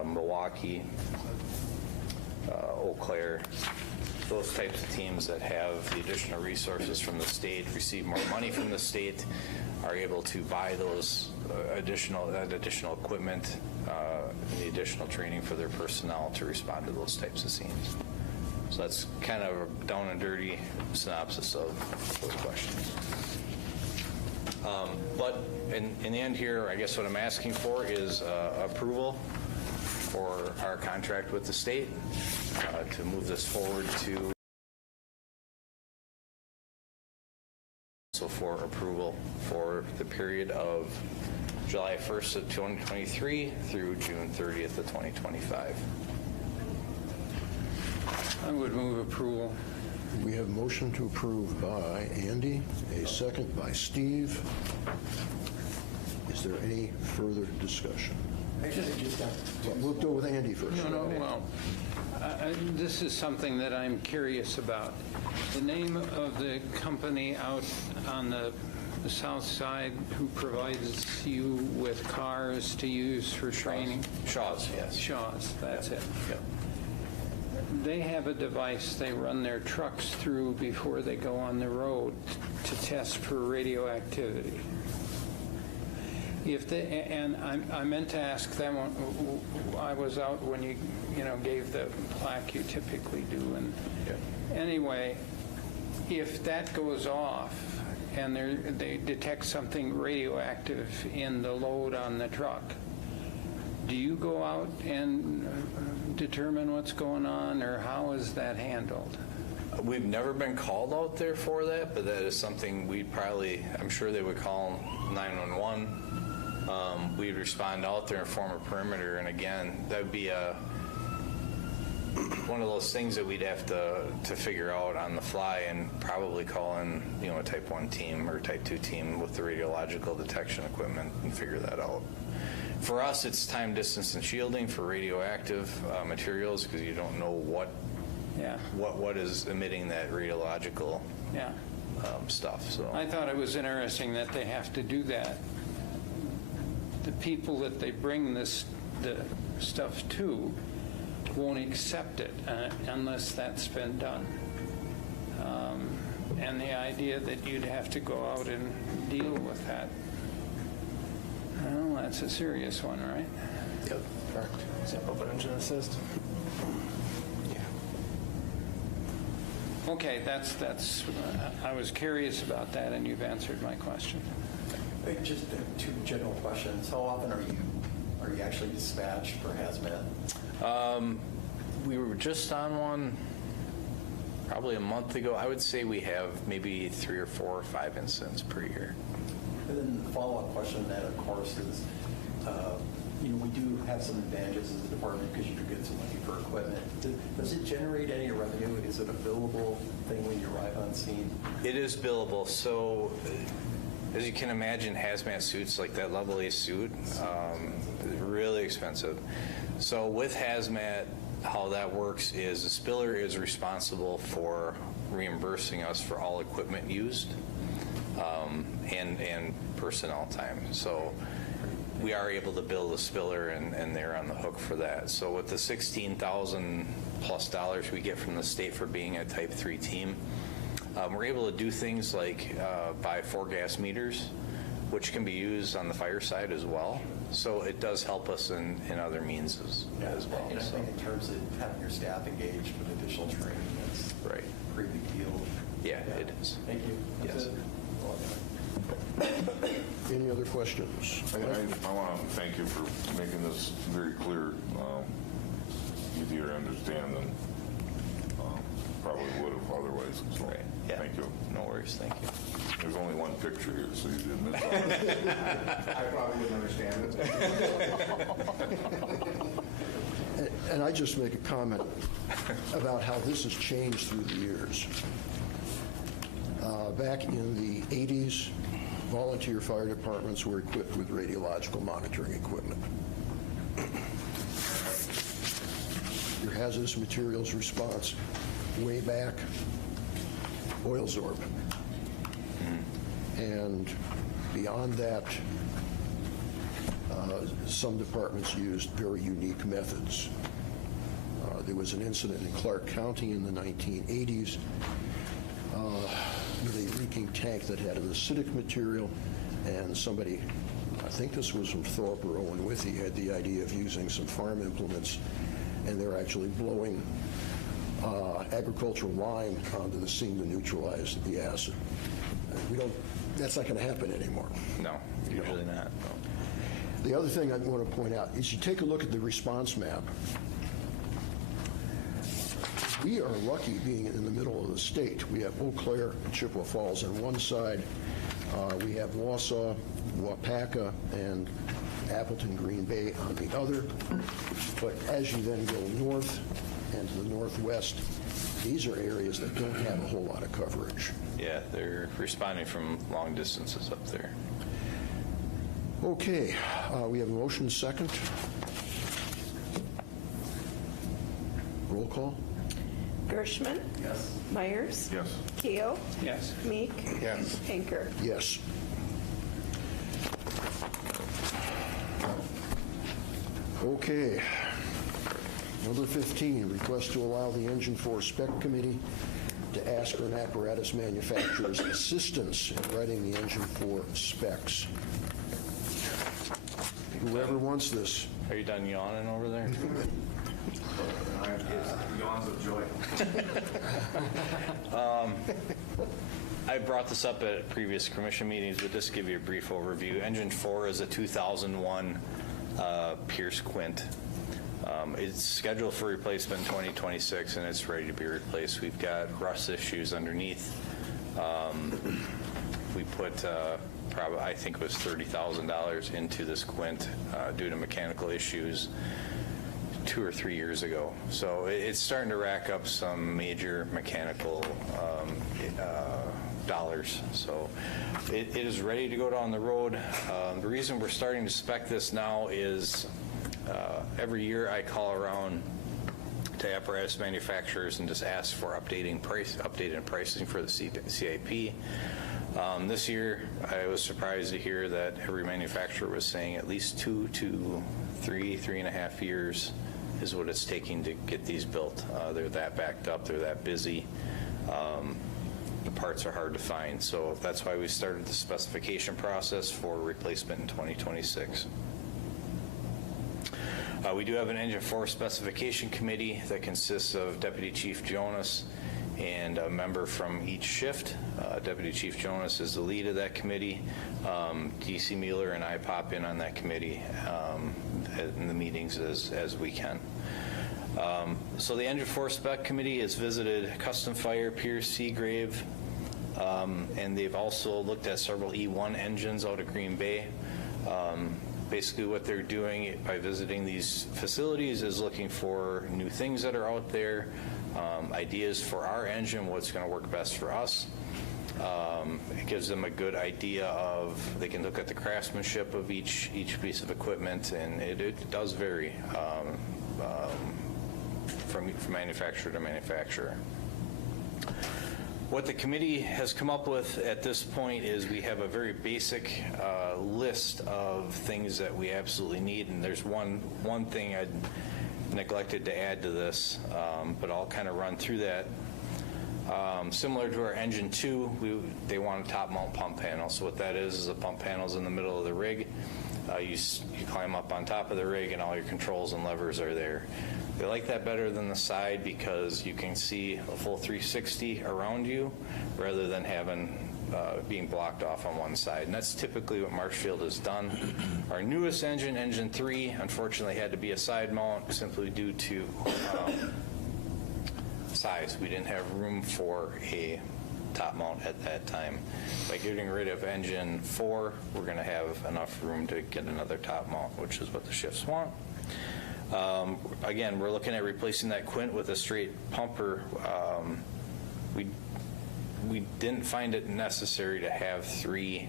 Milwaukee, Eau Claire. those types of teams that have the additional resources from the state, receive more money from the state, are able to buy those additional equipment, the additional training for their personnel to respond to those types of scenes. So that's kind of a down and dirty synopsis of those questions. But in the end here, I guess what I'm asking for is approval for our contract with the state to move this forward to for approval for the period of July 1st of 2023 through June 30th of 2025. I would move approval. We have motion to approve by Andy, a second by Steve. Is there any further discussion? Actually, just We'll go with Andy first. No, well, this is something that I'm curious about. The name of the company out on the south side who provides you with cars to use for training? Shaw's, yes. Shaw's, that's it. Yep. They have a device they run their trucks through before they go on the road to test for radioactivity. If they, and I meant to ask them, I was out when you gave the plaque you typically do, and anyway, if that goes off and they detect something radioactive in the load on the truck, do you go out and determine what's going on, or how is that handled? We've never been called out there for that, but that is something we'd probably, I'm sure they would call 911. We'd respond out there and form a perimeter, and again, that would be one of those things that we'd have to figure out on the fly, and probably call in a type 1 team or type 2 team with the radiological detection equipment and figure that out. For us, it's time, distance, and shielding for radioactive materials, because you don't know what is emitting that radiological stuff. So I thought it was interesting that they have to do that. The people that they bring the stuff to won't accept it unless that's been done. And the idea that you'd have to go out and deal with that, well, that's a serious one, right? Yep. Correct. Example of engine assist. Okay, that's. I was curious about that, and you've answered my question. Just two general questions. How often are you actually dispatched for hazmat? We were just on one probably a month ago. I would say we have maybe 3 or 4 or 5 incidents per year. And then the follow-up question to that, of course, is we do have some advantages as a department because you do get some money for equipment. Does it generate any revenue? Is it a billable thing when you arrive on scene? It is billable. So as you can imagine, hazmat suits, like that level A suit, really expensive. So with hazmat, how that works is the spiller is responsible for reimbursing us for all equipment used and personnel time. So we are able to bill the spiller, and they're on the hook for that. So with the $16,000+ we get from the state for being a Type 3 team, we're able to do things like buy 4 gas meters, which can be used on the fire side as well. So it does help us in other means as well. And I think in terms of having your staff engaged with additional training, that's right. a pretty big deal. Yeah, it is. Thank you. That's Yes. it. Any other questions? I want to thank you for making this very clear, easier to understand than probably would have otherwise. So, Right. Yeah. Thank you. No worries. Thank you. There's only one picture here, so you didn't miss out. I probably wouldn't understand it. And I just make a comment about how this has changed through the years. Back in the 80s, volunteer fire departments were equipped with radiological monitoring equipment. Your hazardous materials response, way back, oil zorb. And beyond that, some departments used very unique methods. There was an incident in Clark County in the 1980s with a leaking tank that had an acidic material, and somebody, I think this was from Thorpe or Owen Withy, had the idea of using some farm implements, and they're actually blowing agricultural lime onto the scene to neutralize the acid. That's not going to happen anymore. No, usually not. No. The other thing I want to point out is you take a look at the response map. We are lucky being in the middle of the state. We have Eau Claire and Chippewa Falls on one side. We have Wausau, Wapaka, and Appleton, Green Bay on the other. But as you then go north and to the northwest, these are areas that don't have a whole lot of coverage. Yeah, they're responding from long distances up there. Okay, we have a motion second. Roll call. Gershman? Yes. Myers? Yes. Keo? Yes. Meek? Yes. Hanker? Yes. Okay. Number 15, request to allow the Engine 4 Spec Committee to ask for an apparatus manufacturer's assistance in writing the Engine 4 specs. Whoever wants this. Are you done yawning over there? Yawns of joy. I brought this up at previous commission meetings, but just to give you a brief overview. Engine 4 is a 2001 Pierce Quint. It's scheduled for replacement in 2026, and it's ready to be replaced. We've got rust issues underneath. We put probably, I think it was $30,000 into this Quint due to mechanical issues 2 or 3 years ago. So it's starting to rack up some major mechanical dollars. So it is ready to go down the road. The reason we're starting to spec this now is every year I call around to apparatus manufacturers and just ask for updated pricing for the CIP. This year, I was surprised to hear that every manufacturer was saying at least 2 to 3.5 years is what it's taking to get these built. They're that backed up, they're that busy. The parts are hard to find, so that's why we started the specification process for replacement in 2026. We do have an Engine 4 specification committee that consists of Deputy Chief Jonas and a member from each shift. Deputy Chief Jonas is the lead of that committee. DC Mueller and I pop in on that committee in the meetings as we can. So the Engine 4 Spec Committee has visited Custom Fire, Pierce, Seagrave, and they've also looked at several E1 engines out of Green Bay. Basically what they're doing by visiting these facilities is looking for new things that are out there, ideas for our engine, what's going to work best for us. It gives them a good idea of, they can look at the craftsmanship of each piece of equipment, and it does vary from manufacturer to manufacturer. What the committee has come up with at this point is we have a very basic list of things that we absolutely need, and there's one thing I neglected to add to this, but I'll kind of run through that. Similar to our Engine 2, they want a top mount pump panel. So what that is the pump panel's in the middle of the rig. You climb up on top of the rig and all your controls and levers are there. They like that better than the side because you can see a full 360 around you rather than having being blocked off on one side. And that's typically what Marshfield has done. Our newest engine, Engine 3, unfortunately had to be a side mount simply due to size. We didn't have room for a top mount at that time. By getting rid of Engine 4, we're going to have enough room to get another top mount, which is what the shifts want. Again, we're looking at replacing that Quint with a straight pumper. We didn't find it necessary to have 3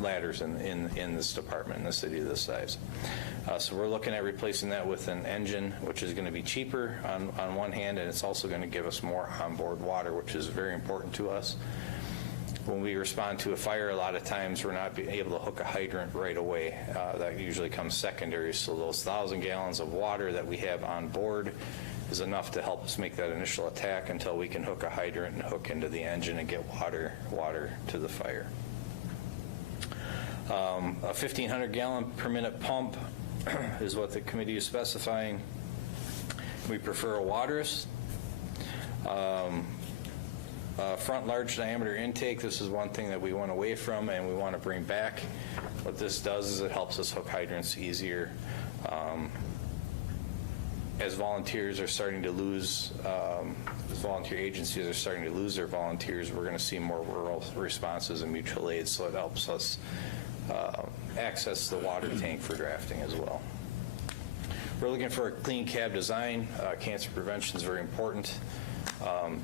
ladders in this department in the city of this size. So we're looking at replacing that with an engine, which is going to be cheaper on one hand, and it's also going to give us more onboard water, which is very important to us. when we respond to a fire, a lot of times we're not able to hook a hydrant right away. That usually comes secondary, so those 1,000 gallons of water that we have on board is enough to help us make that initial attack until we can hook a hydrant and hook into the engine and get water to the fire. A 1,500 gallon per minute pump is what the committee is specifying. We prefer a waterless. Front large diameter intake, this is one thing that we went away from and we want to bring back. What this does is it helps us hook hydrants easier. As volunteers are starting to lose, as volunteer agencies are starting to lose their volunteers, we're going to see more rural responses and mutual aid, so it helps us access the water tank for drafting as well. We're looking for a clean cab design. Cancer prevention is very important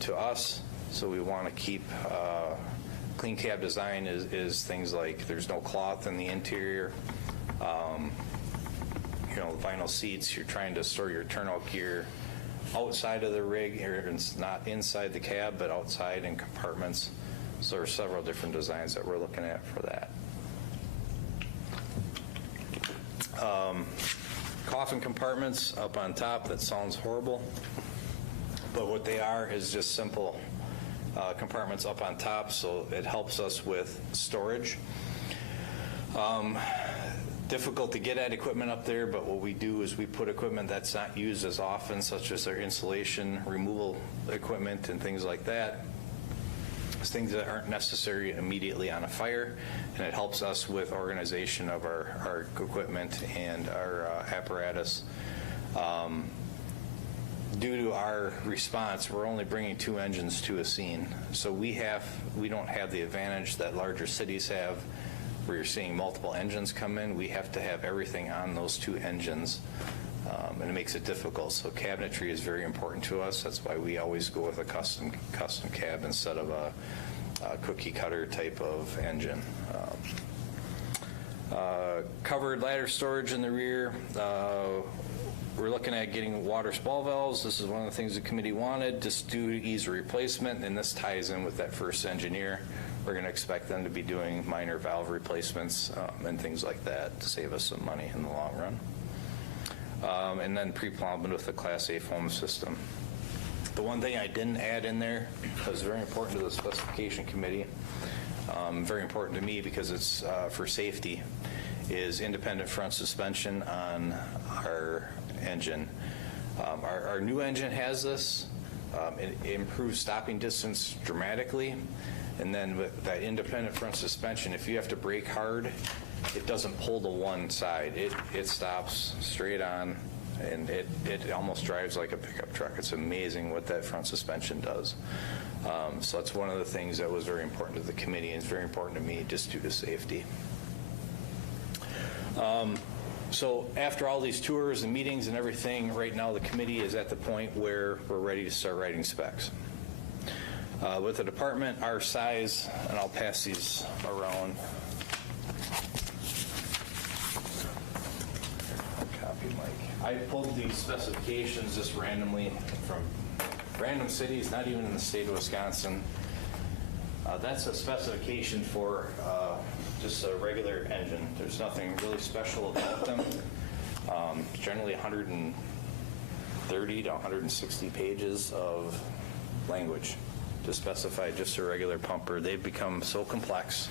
to us, so we want to keep clean cab design is things like there's no cloth in the interior, vinyl seats. You're trying to store your turnout gear outside of the rig, or it's not inside the cab, but outside in compartments. So there are several different designs that we're looking at for that. Coffin compartments up on top, that sounds horrible, but what they are is just simple compartments up on top, so it helps us with storage. Difficult to get at equipment up there, but what we do is we put equipment that's not used as often, such as our insulation removal equipment and things like that. It's things that aren't necessary immediately on a fire, and it helps us with organization of our equipment and our apparatus. Due to our response, we're only bringing 2 engines to a scene, so we don't have the advantage that larger cities have, where you're seeing multiple engines come in. We have to have everything on those 2 engines, and it makes it difficult. So cabinetry is very important to us. That's why we always go with a custom cab instead of a cookie cutter type of engine. Covered ladder storage in the rear. We're looking at getting water spout valves. This is one of the things the committee wanted, just due to ease of replacement, and this ties in with that first engineer. We're going to expect them to be doing minor valve replacements and things like that to save us some money in the long run. And then pre-plumbing with the Class A foam system. The one thing I didn't add in there, because it's very important to the specification committee, very important to me because it's for safety, is independent front suspension on our engine. Our new engine has this. It improves stopping distance dramatically. And then with that independent front suspension, if you have to brake hard, it doesn't pull to one side. It stops straight on, and it almost drives like a pickup truck. It's amazing what that front suspension does. So that's one of the things that was very important to the committee, and it's very important to me just due to safety. So after all these tours and meetings and everything, right now the committee is at the point where we're ready to start writing specs. With a department our size, and I'll pass these around. Copy, Mike. I pulled these specifications just randomly from random cities, not even in the state of Wisconsin. That's a specification for just a regular engine. There's nothing really special about them. Generally 130 to 160 pages of language to specify just a regular pumper. They've become so complex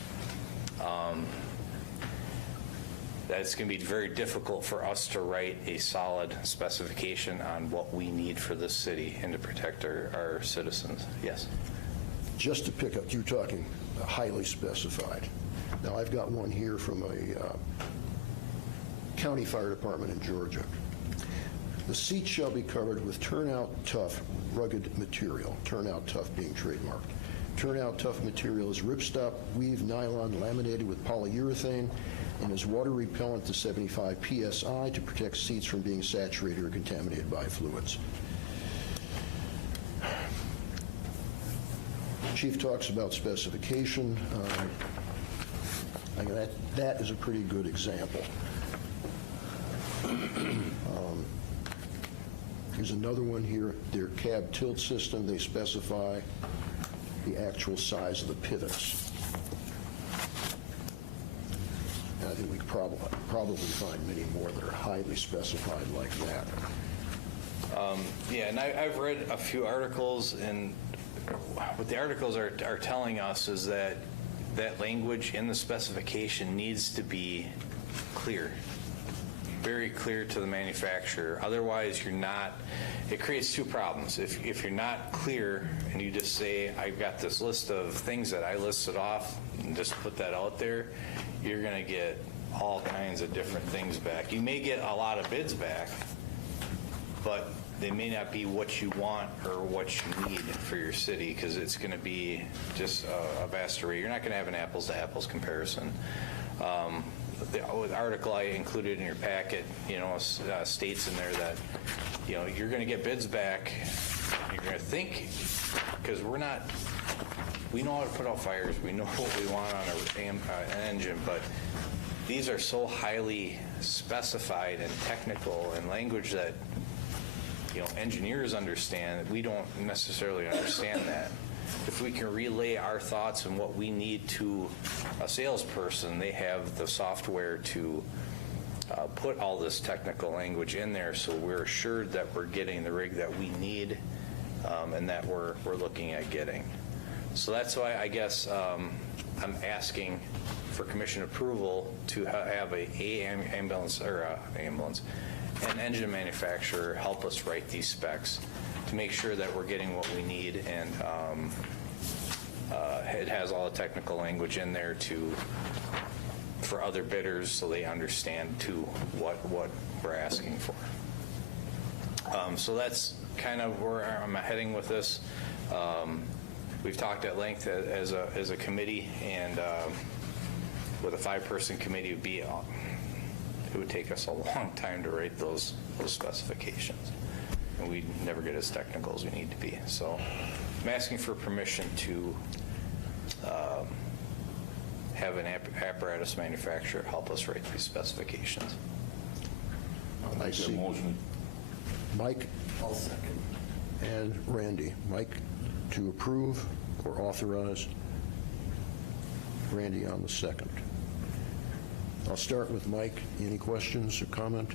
that it's going to be very difficult for us to write a solid specification on what we need for this city and to protect our citizens. Yes? Just to pick up, you're talking highly specified. Now, I've got one here from a county fire department in Georgia. The seats shall be covered with turnout tough, rugged material, turnout tough being trademarked. Turnout tough material is ripstop, weave, nylon, laminated with polyurethane, and is water repellent to 75 psi to protect seats from being saturated or contaminated by fluids. Chief talks about specification. That is a pretty good example. Here's another one here. Their cab tilt system, they specify the actual size of the pivots. I think we could probably find many more that are highly specified like that. Yeah, and I've read a few articles, and what the articles are telling us is that that language in the specification needs to be clear, very clear to the manufacturer. Otherwise, it creates two problems. If you're not clear and you just say, I've got this list of things that I listed off and just put that out there, you're going to get all kinds of different things back. You may get a lot of bids back, but they may not be what you want or what you need for your city, because it's going to be just a vast array. You're not going to have an apples-to-apples comparison. The article I included in your packet, states in there that, you're going to get bids back. You're going to think, because we know how to put out fires. We know what we want on an engine, but these are so highly specified and technical and language that, engineers understand that we don't necessarily understand that. If we can relay our thoughts and what we need to a salesperson, they have the software to put all this technical language in there, so we're assured that we're getting the rig that we need and that we're looking at getting. So that's why I guess I'm asking for commission approval to have an engine manufacturer help us write these specs to make sure that we're getting what we need, and it has all the technical language in there for other bidders, so they understand too what we're asking for. So that's kind of where I'm heading with this. We've talked at length as a committee, and with a 5-person committee, it would take us a long time to write those specifications, and we'd never get as technical as we need to be. So I'm asking for permission to have an apparatus manufacturer help us write these specifications. I make that motion. Mike? I'll second. And Randy. Mike to approve or authorize. Randy on the second. I'll start with Mike. Any questions or comment?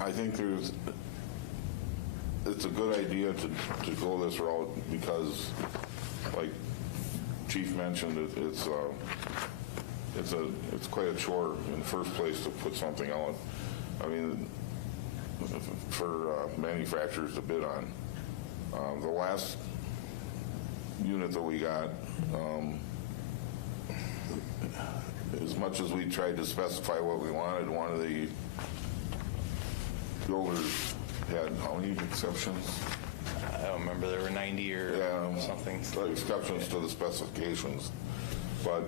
I think it's a good idea to go this route because, like Chief mentioned, it's quite a chore in the first place to put something out. I mean, for manufacturers to bid on. The last unit that we got, as much as we tried to specify what we wanted, one of the builders had how many exceptions? I don't remember, there were 90 or something. Exceptions to the specifications. But,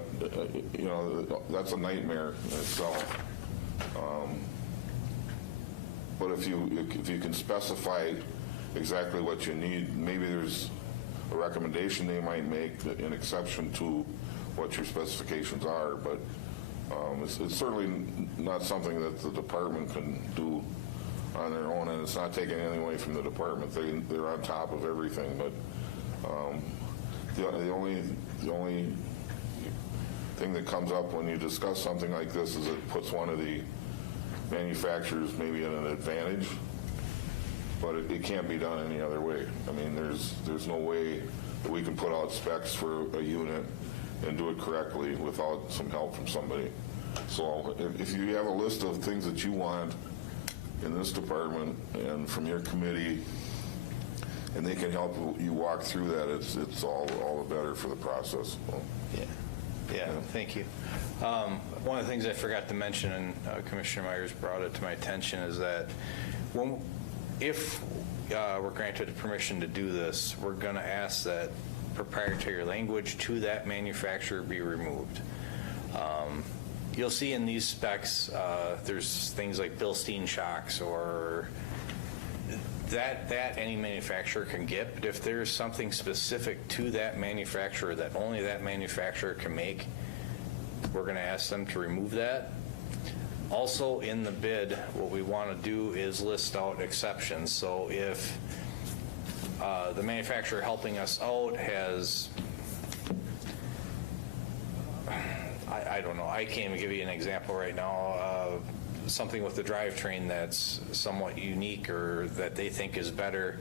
that's a nightmare in itself. But if you can specify exactly what you need, maybe there's a recommendation they might make, an exception to what your specifications are, but it's certainly not something that the department can do on their own, and it's not taking anything away from the department. They're on top of everything, but the only thing that comes up when you discuss something like this is it puts one of the manufacturers maybe in an advantage, but it can't be done any other way. I mean, there's no way that we can put out specs for a unit and do it correctly without some help from somebody. So if you have a list of things that you want in this department and from your committee, and they can help you walk through that, it's all the better for the process. So, yeah, thank you. One of the things I forgot to mention, and Commissioner Myers brought it to my attention, is that if we're granted permission to do this, we're going to ask that proprietary language to that manufacturer be removed. You'll see in these specs, there's things like Bilstein shocks or that any manufacturer can get, but if there's something specific to that manufacturer that only that manufacturer can make, we're going to ask them to remove that. Also in the bid, what we want to do is list out exceptions. So if the manufacturer helping us out has, I don't know, I can't even give you an example right now. Something with the drivetrain that's somewhat unique or that they think is better,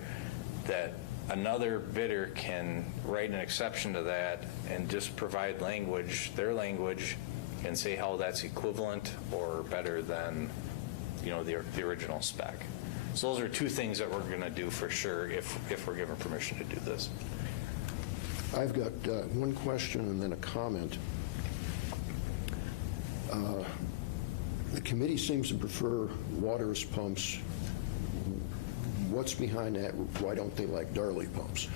that another bidder can write an exception to that and just provide language, their language, and say how that's equivalent or better than, you know, the original spec. So those are two things that we're going to do for sure if we're given permission to do this. I've got one question and then a comment. The committee seems to prefer water as pumps. What's behind that? Why don't they like Darley pumps?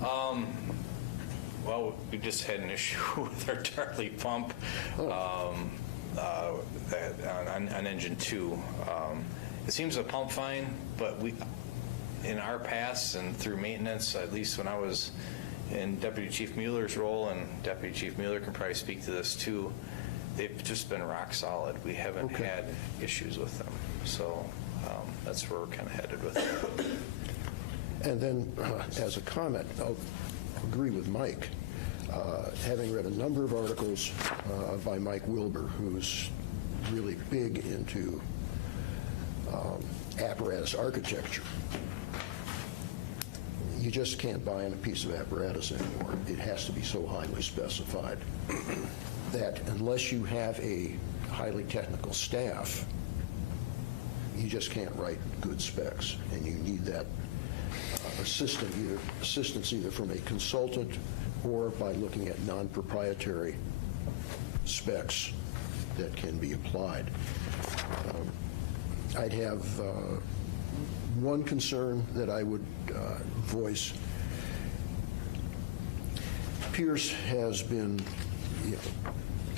Well, we just had an issue with our Darley pump on engine 2. It seems to pump fine, but in our past and through maintenance, at least when I was in Deputy Chief Mueller's role, and Deputy Chief Mueller can probably speak to this too, they've just been rock solid. We haven't had issues with them. So that's where we're kind of headed with it. And then, as a comment, I'll agree with Mike. Having read a number of articles by Mike Wilbur, who's really big into apparatus architecture, you just can't buy in a piece of apparatus anymore. It has to be so highly specified that unless you have a highly technical staff, you just can't write good specs, and you need that assistance either from a consultant or by looking at non-proprietary specs that can be applied. I'd have one concern that I would voice. Pierce has been, you know,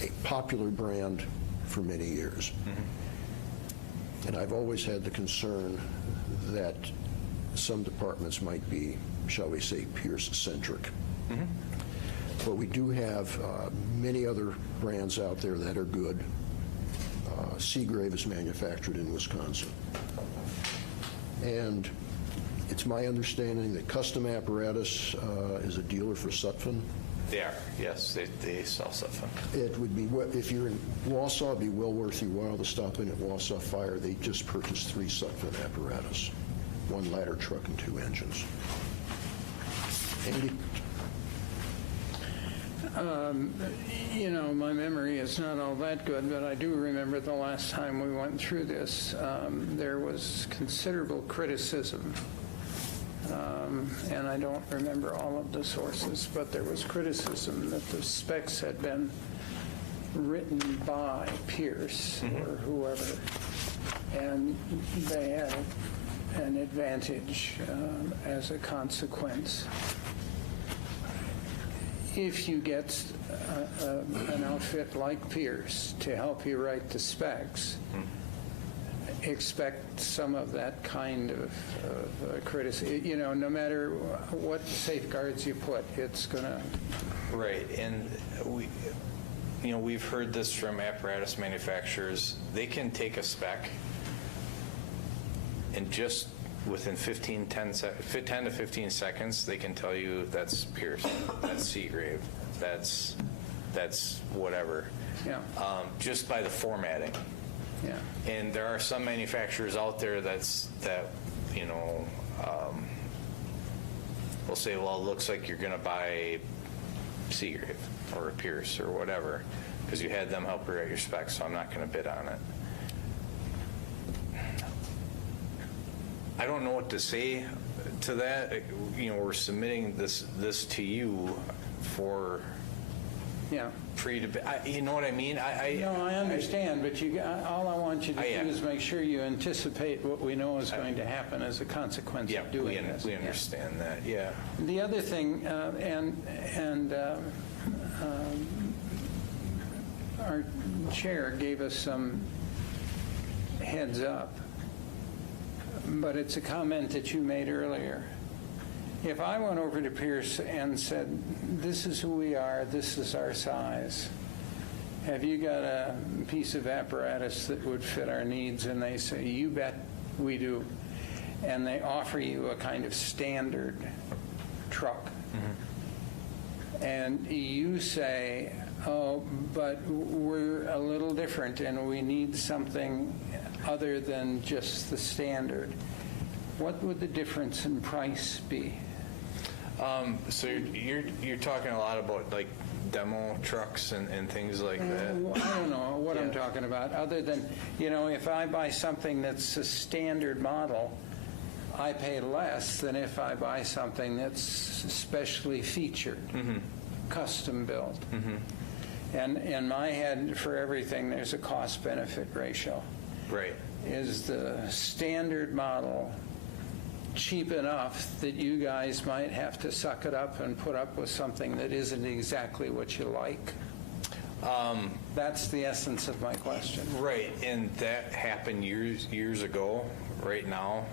a popular brand for many years. And I've always had the concern that some departments might be, shall we say, Pierce-centric. But we do have many other brands out there that are good. Seagrave is manufactured in Wisconsin. And it's my understanding that Custom Apparatus is a dealer for Sutphen. They are, yes. They sell Sutphen. It would be, if you're in Wausau, it'd be well worth your while to stop in at Wausau Fire. They just purchased 3 Sutphen apparatus, 1 ladder truck and 2 engines. Andy? You know, my memory is not all that good, but I do remember the last time we went through this, there was considerable criticism. And I don't remember all of the sources, but there was criticism that the specs had been written by Pierce or whoever, and they had an advantage as a consequence. If you get an outfit like Pierce to help you write the specs, expect some of that kind of criticism. You know, no matter what safeguards you put, it's going to... Right, and we've heard this from apparatus manufacturers. They can take a spec and just within 10 to 15 seconds, they can tell you that's Pierce, that's Seagrave, that's whatever. Yeah. Just by the formatting. Yeah. And there are some manufacturers out there will say, well, it looks like you're going to buy Seagrave or Pierce or whatever because you had them help you write your specs, so I'm not going to bid on it. I don't know what to say to that. You know, we're submitting this to you for free to bid. You know what I mean? No, I understand, but all I want you to do is make sure you anticipate what we know is going to happen as a consequence of doing this. We understand that, yeah. The other thing, our chair gave us some heads up, but it's a comment that you made earlier. If I went over to Pierce and said, this is who we are, this is our size, have you got a piece of apparatus that would fit our needs? And they say, you bet we do. And they offer you a kind of standard truck. And you say, but we're a little different, and we need something other than just the standard. What would the difference in price be? So you're talking a lot about like demo trucks and things like that? I don't know what I'm Yeah. talking about, other than, if I buy something that's a standard model, I pay less than if I buy something that's specially featured, custom built. And in my head, for everything, there's a cost-benefit ratio. Right. Is the standard model cheap enough that you guys might have to suck it up and put up with something that isn't exactly what you like? That's the essence of my question. Right, and that happened years ago. Right now,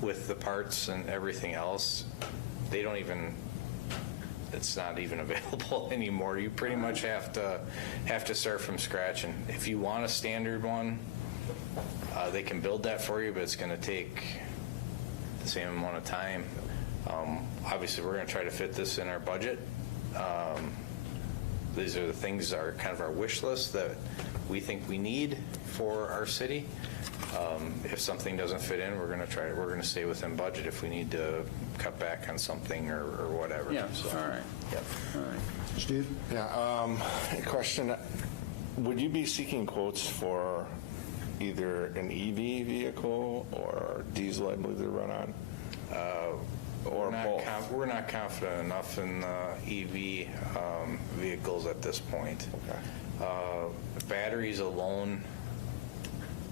with the parts and everything else, they don't even, it's not even available anymore. You pretty much have to start from scratch. And if you want a standard one, they can build that for you, but it's going to take the same amount of time. Obviously, we're going to try to fit this in our budget. These are the things that are kind of our wish list that we think we need for our city. If something doesn't fit in, we're going to stay within budget if we need to cut back on something or whatever. Yeah, So, all right. Yep. All right. Steve? Yeah, a question, would you be seeking quotes for either an EV vehicle or diesel, I believe they run on? Or both? We're not confident enough in EV vehicles at this point. Okay. Batteries alone,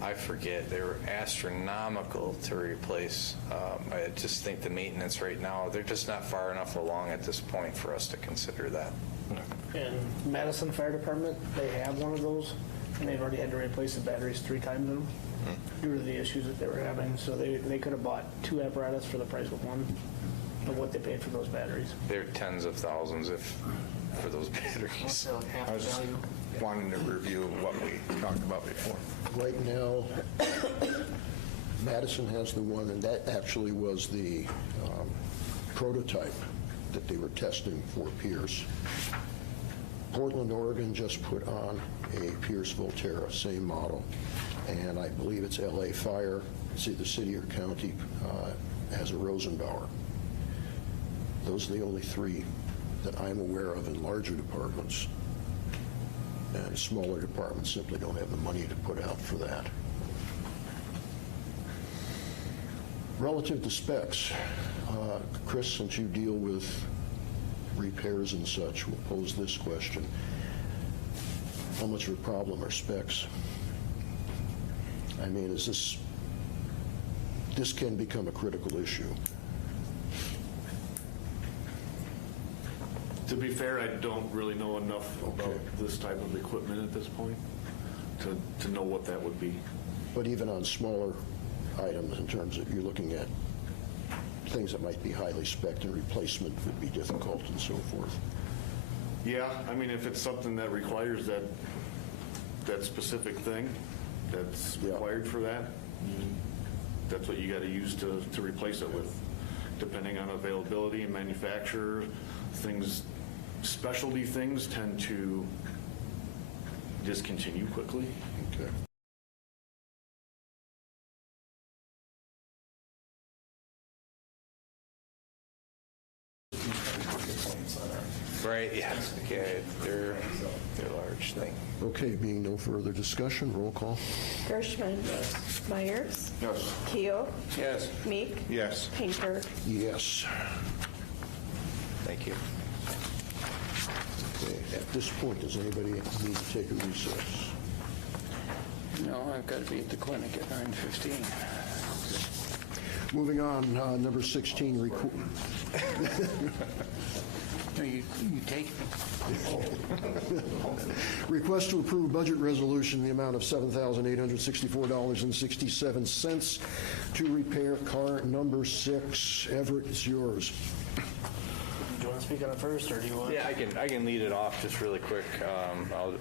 I forget, they were astronomical to replace. I just think the maintenance right now, they're just not far enough along at this point for us to consider that. In Madison Fire Department, they have one of those, and they've already had to replace the batteries 3 times in them due to the issues that they were having. So they could have bought 2 apparatus for the price of 1 of what they paid for those batteries. They're tens of thousands for those batteries. Half I the was just value. wanting to review what we talked about before. Right now, Madison has the one, and that actually was the prototype that they were testing for Pierce. Portland, Oregon just put on a Pierce Volterra, same model, and I believe it's LA Fire, it's either city or county, has a Rosenbauer. Those are the only 3 that I'm aware of in larger departments. And smaller departments simply don't have the money to put out for that. Relative to specs, Chris, since you deal with repairs and such, we'll pose this question. How much of a problem are specs? I mean, this can become a critical issue. To be fair, I don't really know enough about Okay. this type of equipment at this point to know what that would be. But even on smaller items, in terms of you're looking at things that might be highly spec'd and replacement would be difficult and so forth. Yeah, I mean, if it's something that requires that specific thing that's Yeah. required for that, that's what you got to use to replace it with, depending on availability and manufacturer. Specialty things tend to discontinue quickly. Okay. Right, yeah. Okay, they're large thing. Okay, being no further discussion, roll call. Gershman. Myers. Yes. Keel. Yes. Meek. Yes. Pinker. Yes. Thank you. Okay. At this point, does anybody need to take a recess? No, I've got to be at the clinic at 9:15. Moving on, number 16, No, you take me. request to approve budget resolution in the amount of $7,864.67 to repair car number 6. Everett, it's yours. Do you want to speak on it first, or do you want? Yeah, I can lead it off just really quick.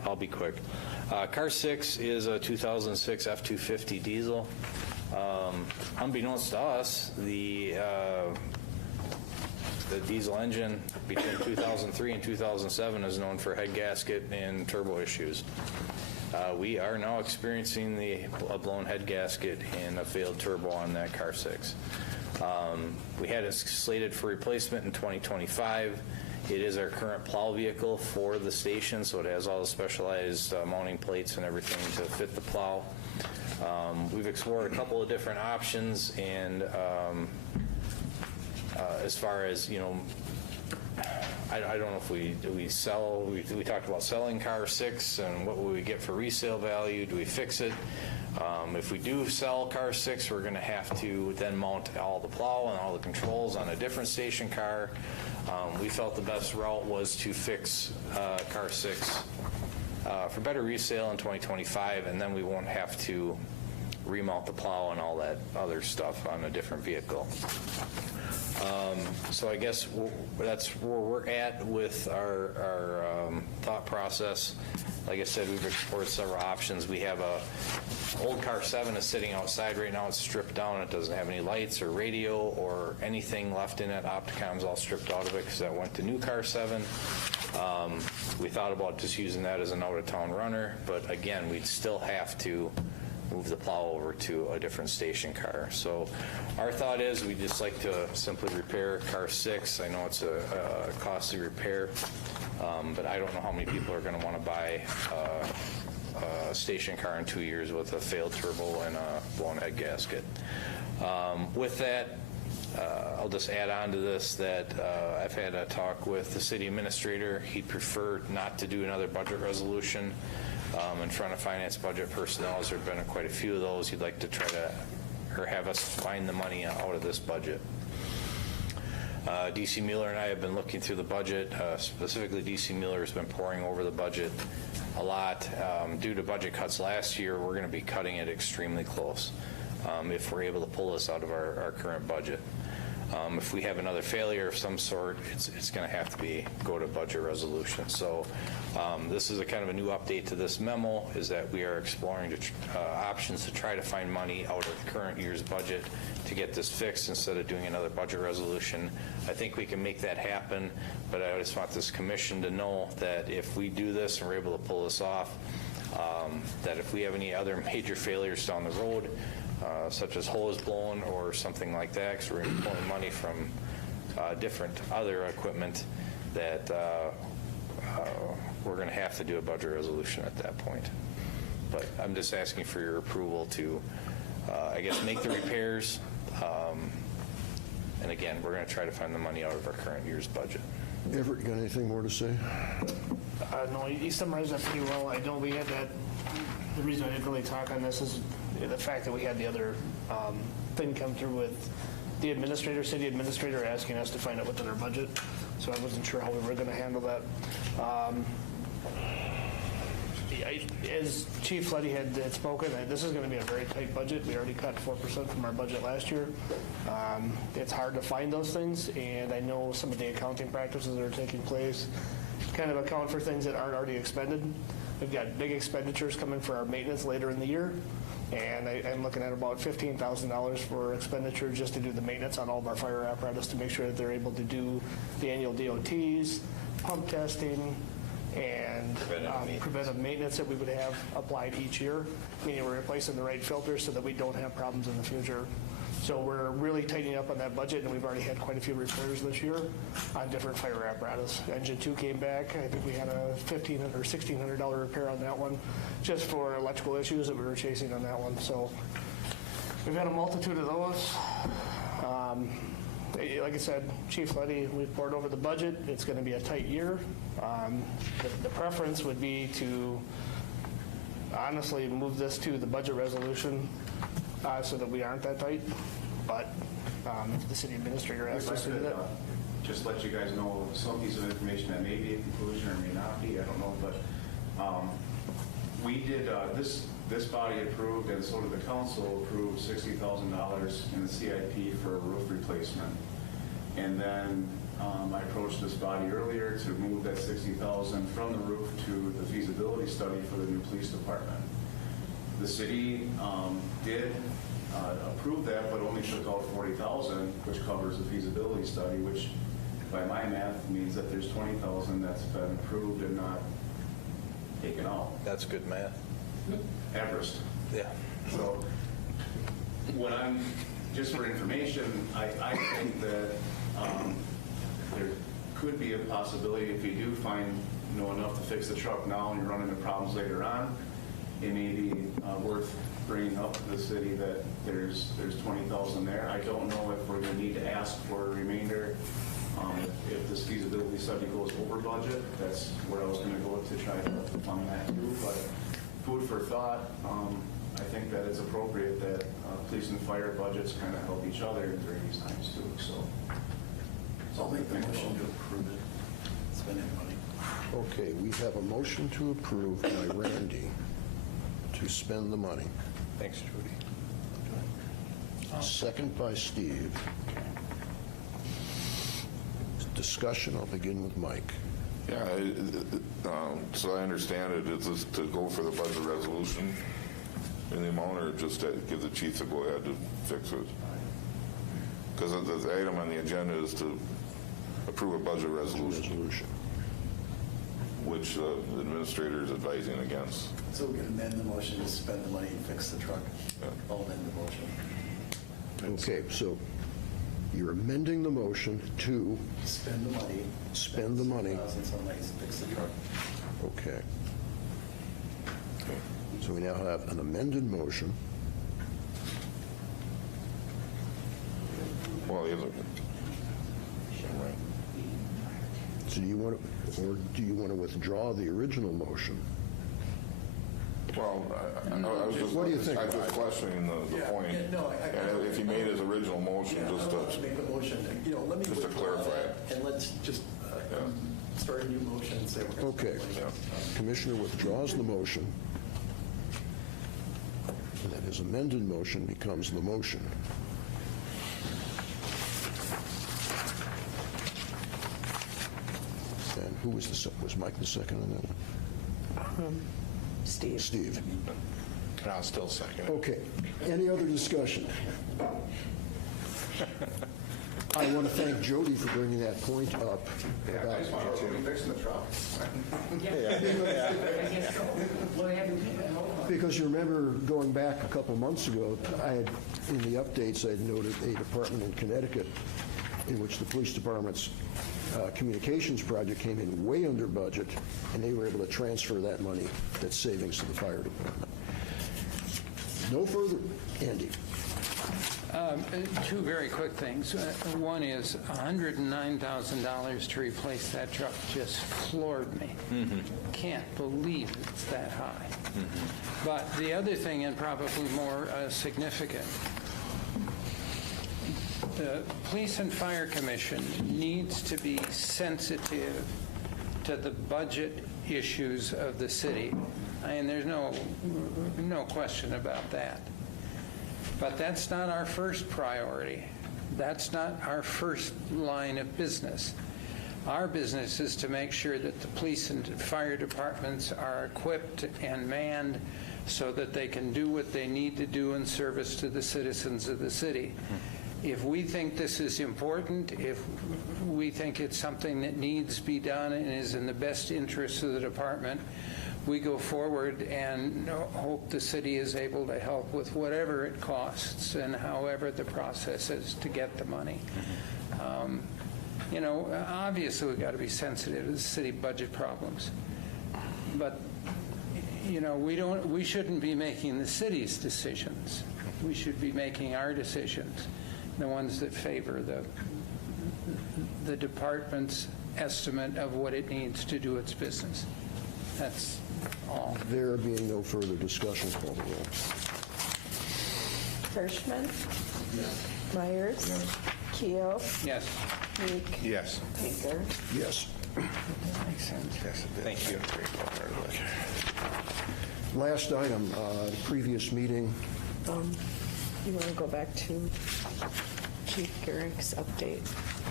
I'll be quick. Car 6 is a 2006 F-250 diesel. Unbeknownst to us, the The diesel engine between 2003 and 2007 is known for head gasket and turbo issues. We are now experiencing a blown head gasket and a failed turbo on that car 6. We had it slated for replacement in 2025. It is our current plow vehicle for the station, so it has all the specialized mounting plates and everything to fit the plow. We've explored a couple of different options, and as far as, I don't know if we sell, we talked about selling car 6 and what would we get for resale value, do we fix it? If we do sell car 6, we're going to have to then mount all the plow and all the controls on a different station car. We felt the best route was to fix car 6 for better resale in 2025, and then we won't have to remount the plow and all that other stuff on a different vehicle. So I guess that's where we're at with our thought process. Like I said, we've explored several options. We have a old car 7 is sitting outside right now. It's stripped down. It doesn't have any lights or radio or anything left in it. Opticom's all stripped out of it because that went to new car 7. We thought about just using that as an out-of-town runner, but again, we'd still have to move the plow over to a different station car. So our thought is we'd just like to simply repair car 6. I know it's a costly repair, but I don't know how many people are going to want to buy a station car in 2 years with a failed turbo and a blown head gasket. With that, I'll just add on to this that I've had a talk with the city administrator. He'd prefer not to do another budget resolution in front of finance budget personnel. There have been quite a few of those. He'd like to try to, or have us find the money out of this budget. DC Mueller and I have been looking through the budget. Specifically, DC Mueller has been poring over the budget a lot. Due to budget cuts last year, we're going to be cutting it extremely close if we're able to pull this out of our current budget. If we have another failure of some sort, it's going to have to go to budget resolution. So this is a kind of a new update to this memo, is that we are exploring options to try to find money out of the current year's budget to get this fixed instead of doing another budget resolution. I think we can make that happen, but I just want this commission to know that if we do this and we're able to pull this off, that if we have any other major failures down the road, such as hose blown or something like that, because we're pulling money from different other equipment, that we're going to have to do a budget resolution at that point. But I'm just asking for your approval to, I guess, make the repairs. And again, we're going to try to find the money out of our current year's budget. Everett, you got anything more to say? No, you summarized that pretty well. I know we had that, the reason I didn't really talk on this is the fact that we had the other thing come through with the city administrator asking us to find out what's in our budget. So I wasn't sure how we were going to handle that. As Chief Letty had spoken, this is going to be a very tight budget. We already cut 4% from our budget last year. It's hard to find those things, and I know some of the accounting practices that are taking place kind of account for things that aren't already expended. We've got big expenditures coming for our maintenance later in the year, and I'm looking at about $15,000 for expenditure just to do the maintenance on all of our fire apparatus to make sure that they're able to do the annual DOTs, pump testing, and preventive maintenance that we would have applied each year, meaning we're replacing the right filters so that we don't have problems in the future. So we're really tightening up on that budget, and we've already had quite a few repairs this year on different fire apparatus. Engine 2 came back. I think we had a $1,500 or $1,600 repair on that one, just for electrical issues that we were chasing on that one. So we've had a multitude of those. Like I said, Chief Letty, we've poured over the budget. It's going to be a tight year. The preference would be to honestly move this to the budget resolution so that we aren't that tight. But if the city administrator asks us to do that. Just let you guys know some piece of information that may be a conclusion or may not be, I don't know, but we did, this body approved, and so did the council, approved $60,000 in the CIP for a roof replacement. And then I approached this body earlier to move that $60,000 from the roof to the feasibility study for the new police department. The city did approve that, but only took out $40,000, which covers the feasibility study, which by my math, means that there's 20,000 that's been approved and not taken out. That's good math. Everest. Yeah. So when I'm, just for information, I think that there could be a possibility if you do find enough to fix the truck now and you run into problems later on, it may be worth bringing up to the city that there's 20,000 there. I don't know if we're going to need to ask for a remainder. If this feasibility study goes over budget, that's where I was going to go to try to fund that too. But food for thought, I think that it's appropriate that police and fire budgets kind of help each other during these times too. So I'll make the motion to approve it, spending money. Okay, we have a motion to approve by Randy to spend the money. Thanks, Judy. Second by Steve. Discussion, I'll begin with Mike. Yeah, so I understand it, is this to go for the budget resolution in the amount, or just to give the chief the go-ahead to fix it? Because the item on the agenda is to approve a budget resolution, which the administrator is advising against. So we can amend the motion to spend the money and fix the truck. I'll amend the motion. Okay, so you're amending the motion to Spend the money. spend the money. Some money to fix the truck. Okay. So we now have an amended motion. Well, So do you want to, or do you want to withdraw the original motion? well, I was just, What do you think? I'm just questioning the point. Yeah, no, And if he made his original motion, Yeah, just I want to to, make a motion, let me just to withdraw clarify that, and let's just start a new motion and say we're going to. Okay. Commissioner withdraws the motion. And then his amended motion becomes the motion. And who was was Mike the second on that one? Steve. Steve. And I'll still second it. Okay. Any other discussion? I want to thank Jody for bringing that point up. I just want to fix the truck. Because you remember going back a couple months ago, I had, in the updates, I had noted a department in Connecticut in which the police department's communications project came in way under budget, and they were able to transfer that money, that savings, to the fire department. No further, Andy. Two very quick things. One is $109,000 to replace that truck just floored me. Can't believe it's that high. But the other thing, and probably more significant, the Police and Fire Commission needs to be sensitive to the budget issues of the city. And there's no question about that. But that's not our first priority. That's not our first line of business. Our business is to make sure that the police and fire departments are equipped and manned so that they can do what they need to do in service to the citizens of the city. If we think this is important, if we think it's something that needs to be done and is in the best interest of the department, we go forward and hope the city is able to help with whatever it costs and however the process is to get the money. Obviously we've got to be sensitive to the city budget problems, but we shouldn't be making the city's decisions. We should be making our decisions, the ones that favor the department's estimate of what it needs to do its business. That's all. There being no further discussion, call the roll. Hirschman. Myers. Keo. Yes. Meek. Yes. Baker. Yes. That makes sense. Yes, it did. Thank you. Last item, previous meeting. You want to go back to Chief Garrick's update?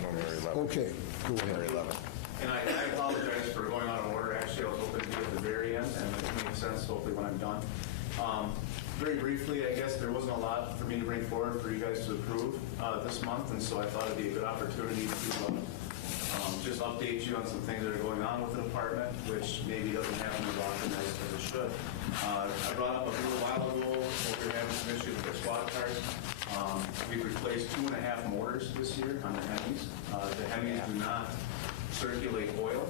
Number 11. Okay, go Number ahead. 11. And I apologize for going out of order. Actually, I was hoping to be at the very end, and it makes sense hopefully when I'm done. Very briefly, I guess there wasn't a lot for me to bring forward for you guys to approve this month, and so I thought it'd be a good opportunity to just update you on some things that are going on with the department, which maybe doesn't happen as often as it should. I brought up a little while ago, we're having some issues with the squad cars. We've replaced 2.5 motors this year on the Hemis. The Hemis do not circulate oil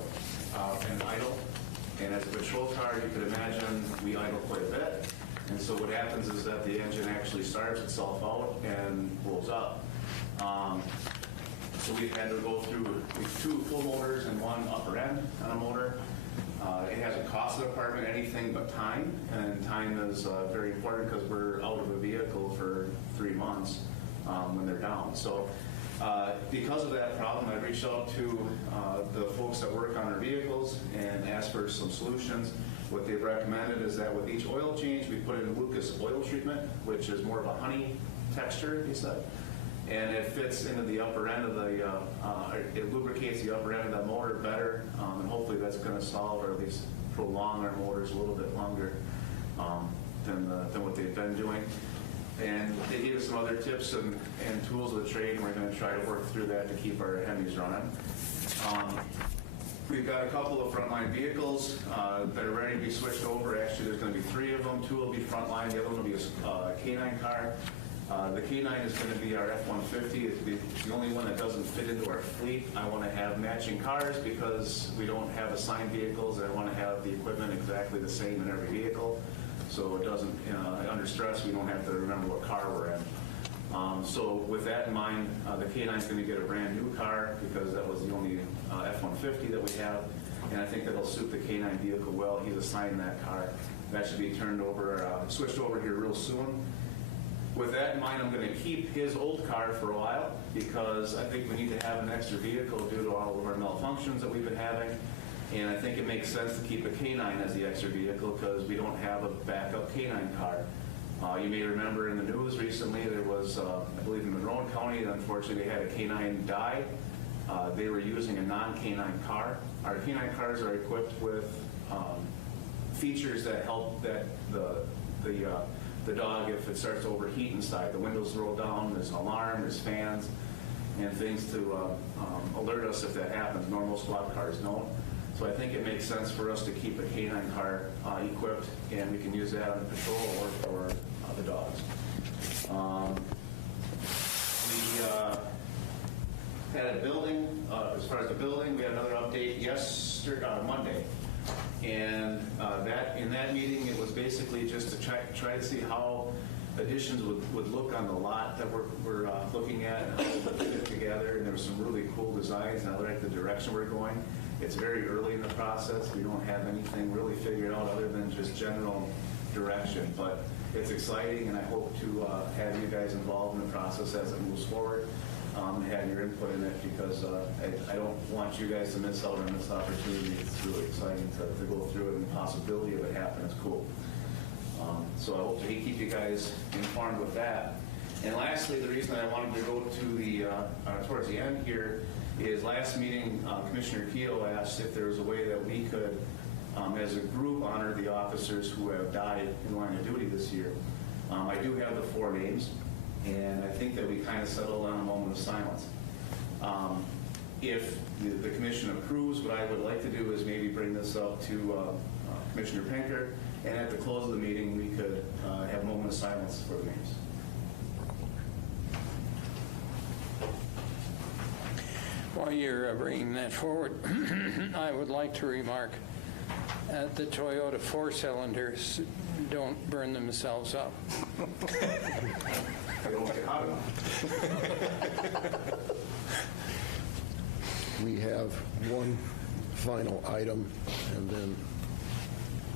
and idle. And as a patrol car, you could imagine we idle quite a bit. And so what happens is that the engine actually starts itself out and blows up. So we've had to go through 2 full motors and 1 upper end on a motor. It hasn't cost the department anything but time, and time is very important because we're out of a vehicle for 3 months when they're down. So because of that problem, I reached out to the folks that work on our vehicles and asked for some solutions. What they've recommended is that with each oil change, we put in Lucas oil treatment, which is more of a honey texture, he said. And it fits into the upper end of the, it lubricates the upper end of that motor better, and hopefully that's going to solve or at least prolong our motors a little bit longer than what they've been doing. And they gave us some other tips and tools of the trade, and we're going to try to work through that to keep our Hemis running. We've got a couple of frontline vehicles that are ready to be switched over. Actually, there's going to be 3 of them. 2 will be frontline. The other one will be a K9 car. The K9 is going to be our F-150. It's the only one that doesn't fit into our fleet. I want to have matching cars because we don't have assigned vehicles. I want to have the equipment exactly the same in every vehicle, so it doesn't, under stress, we don't have to remember what car we're in. So with that in mind, the K9 is going to get a brand new car because that was the only F-150 that we have, and I think that'll suit the K9 vehicle well. He's assigned that car. That should be turned over, switched over here real soon. With that in mind, I'm going to keep his old car for a while because I think we need to have an extra vehicle due to all of our malfunctions that we've been having. And I think it makes sense to keep a K9 as the extra vehicle because we don't have a backup K9 car. You may remember in the news recently there was, I believe in Monroe County, unfortunately they had a K9 die. They were using a non-K9 car. Our K9 cars are equipped with features that help that the dog, if it starts to overheat inside, the windows roll down, there's an alarm, there's fans, and things to alert us if that happens. Normal squad cars don't. So I think it makes sense for us to keep a K9 car equipped, and we can use that on the patrol or for the dogs. We had a building, as far as the building, we had another update Monday. And in that meeting, it was basically just to try to see how additions would look on the lot that we're looking at and how it would fit together. And there were some really cool designs, and I like the direction we're going. It's very early in the process. We don't have anything really figured out other than just general direction. But it's exciting, and I hope to have you guys involved in the process as it moves forward. Have your input in it because I don't want you guys to miss out on this opportunity. It's really exciting to go through it, and the possibility of it happening is cool. So I hope to keep you guys informed with that. And lastly, the reason I wanted to go to the towards the end here is last meeting, Commissioner Keough asked if there was a way that we could, as a group, honor the officers who have died in line of duty this year. I do have the 4 names. And I think that we kind of settled on a moment of silence. If the commission approves, what I would like to do is maybe bring this up to Commissioner Pinker, and at the close of the meeting, we could have a moment of silence for the names. While you're bringing that forward, I would like to remark the Toyota 4-cylinders don't burn themselves up. They don't get hot enough. We have one final item, and then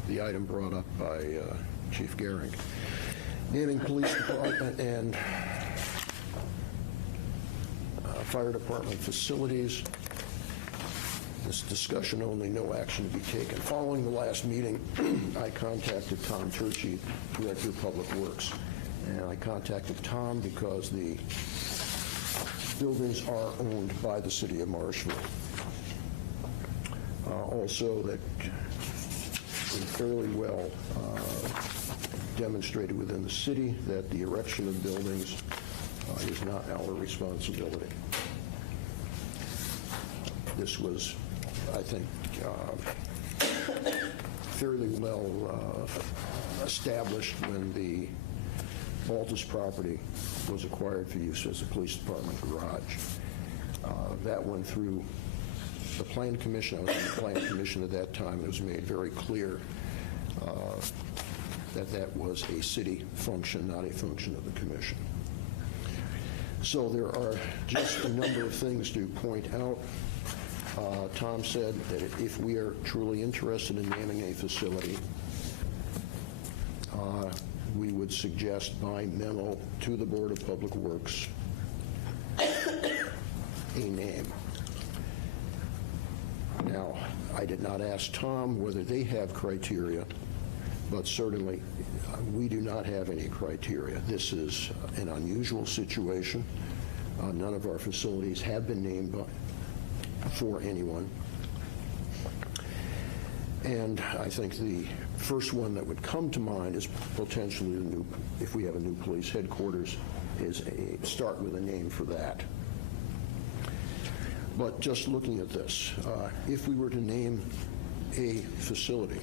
the item brought up by Chief Gehring. Naming Police Department and Fire Department facilities. This discussion only, no action to be taken. Following the last meeting, I contacted Tom Turchi, Director of Public Works. And I contacted Tom because the buildings are owned by the city of Marshfield. Also, that been fairly well demonstrated within the city that the erection of buildings is not our responsibility. This was, I think, fairly well established when the Baltus property was acquired for use as a police department garage. That went through the Plan Commission. I was on the Plan Commission at that time. It was made very clear that that was a city function, not a function of the commission. So there are just a number of things to point out. Tom said that if we are truly interested in naming a facility, we would suggest by memo to the Board of Public Works a name. Now, I did not ask Tom whether they have criteria, but certainly we do not have any criteria. This is an unusual situation. None of our facilities have been named for anyone. And I think the first one that would come to mind is potentially the new, if we have a new police headquarters, is start with a name for that. But just looking at this, if we were to name a facility,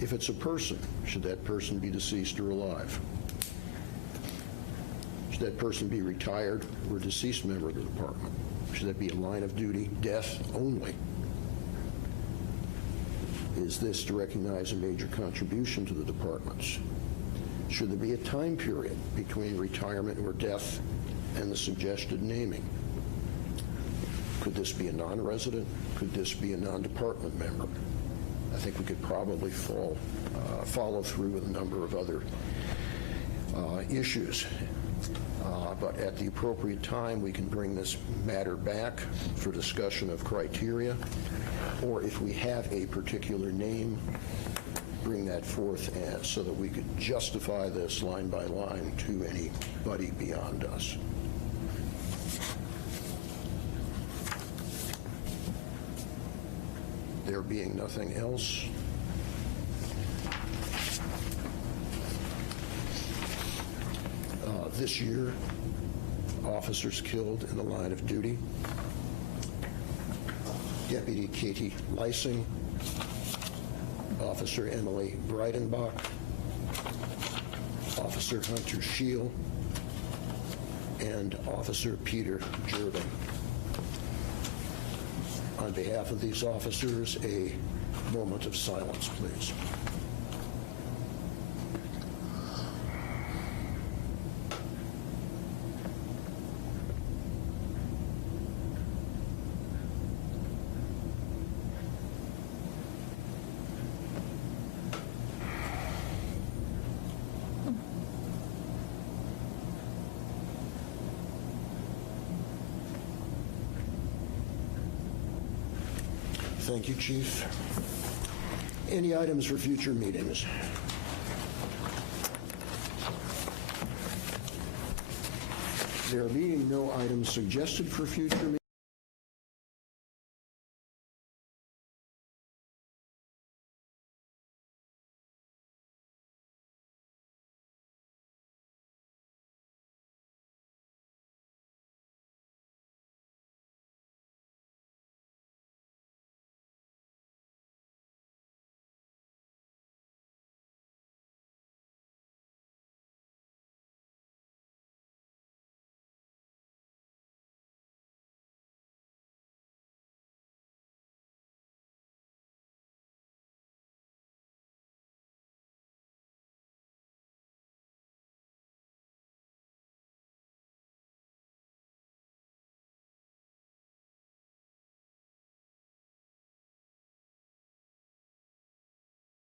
if it's a person, should that person be deceased or alive? Should that person be retired or a deceased member of the department? Should that be a line of duty, death only? Is this to recognize a major contribution to the departments? Should there be a time period between retirement or death and the suggested naming? Could this be a non-resident? Could this be a non-department member? I think we could probably follow through with a number of other issues. But at the appropriate time, we can bring this matter back for discussion of criteria, or if we have a particular name, bring that forth so that we could justify this line by line to anybody beyond us. There being nothing else, this year, officers killed in the line of duty: Deputy Katie Leising, Officer Emily Breidenbach, Officer Hunter Scheel, and Officer Peter Jervin. On behalf of these officers, a moment of silence, please. Thank you, Chief. Any items for future meetings? There being no items suggested for future meetings,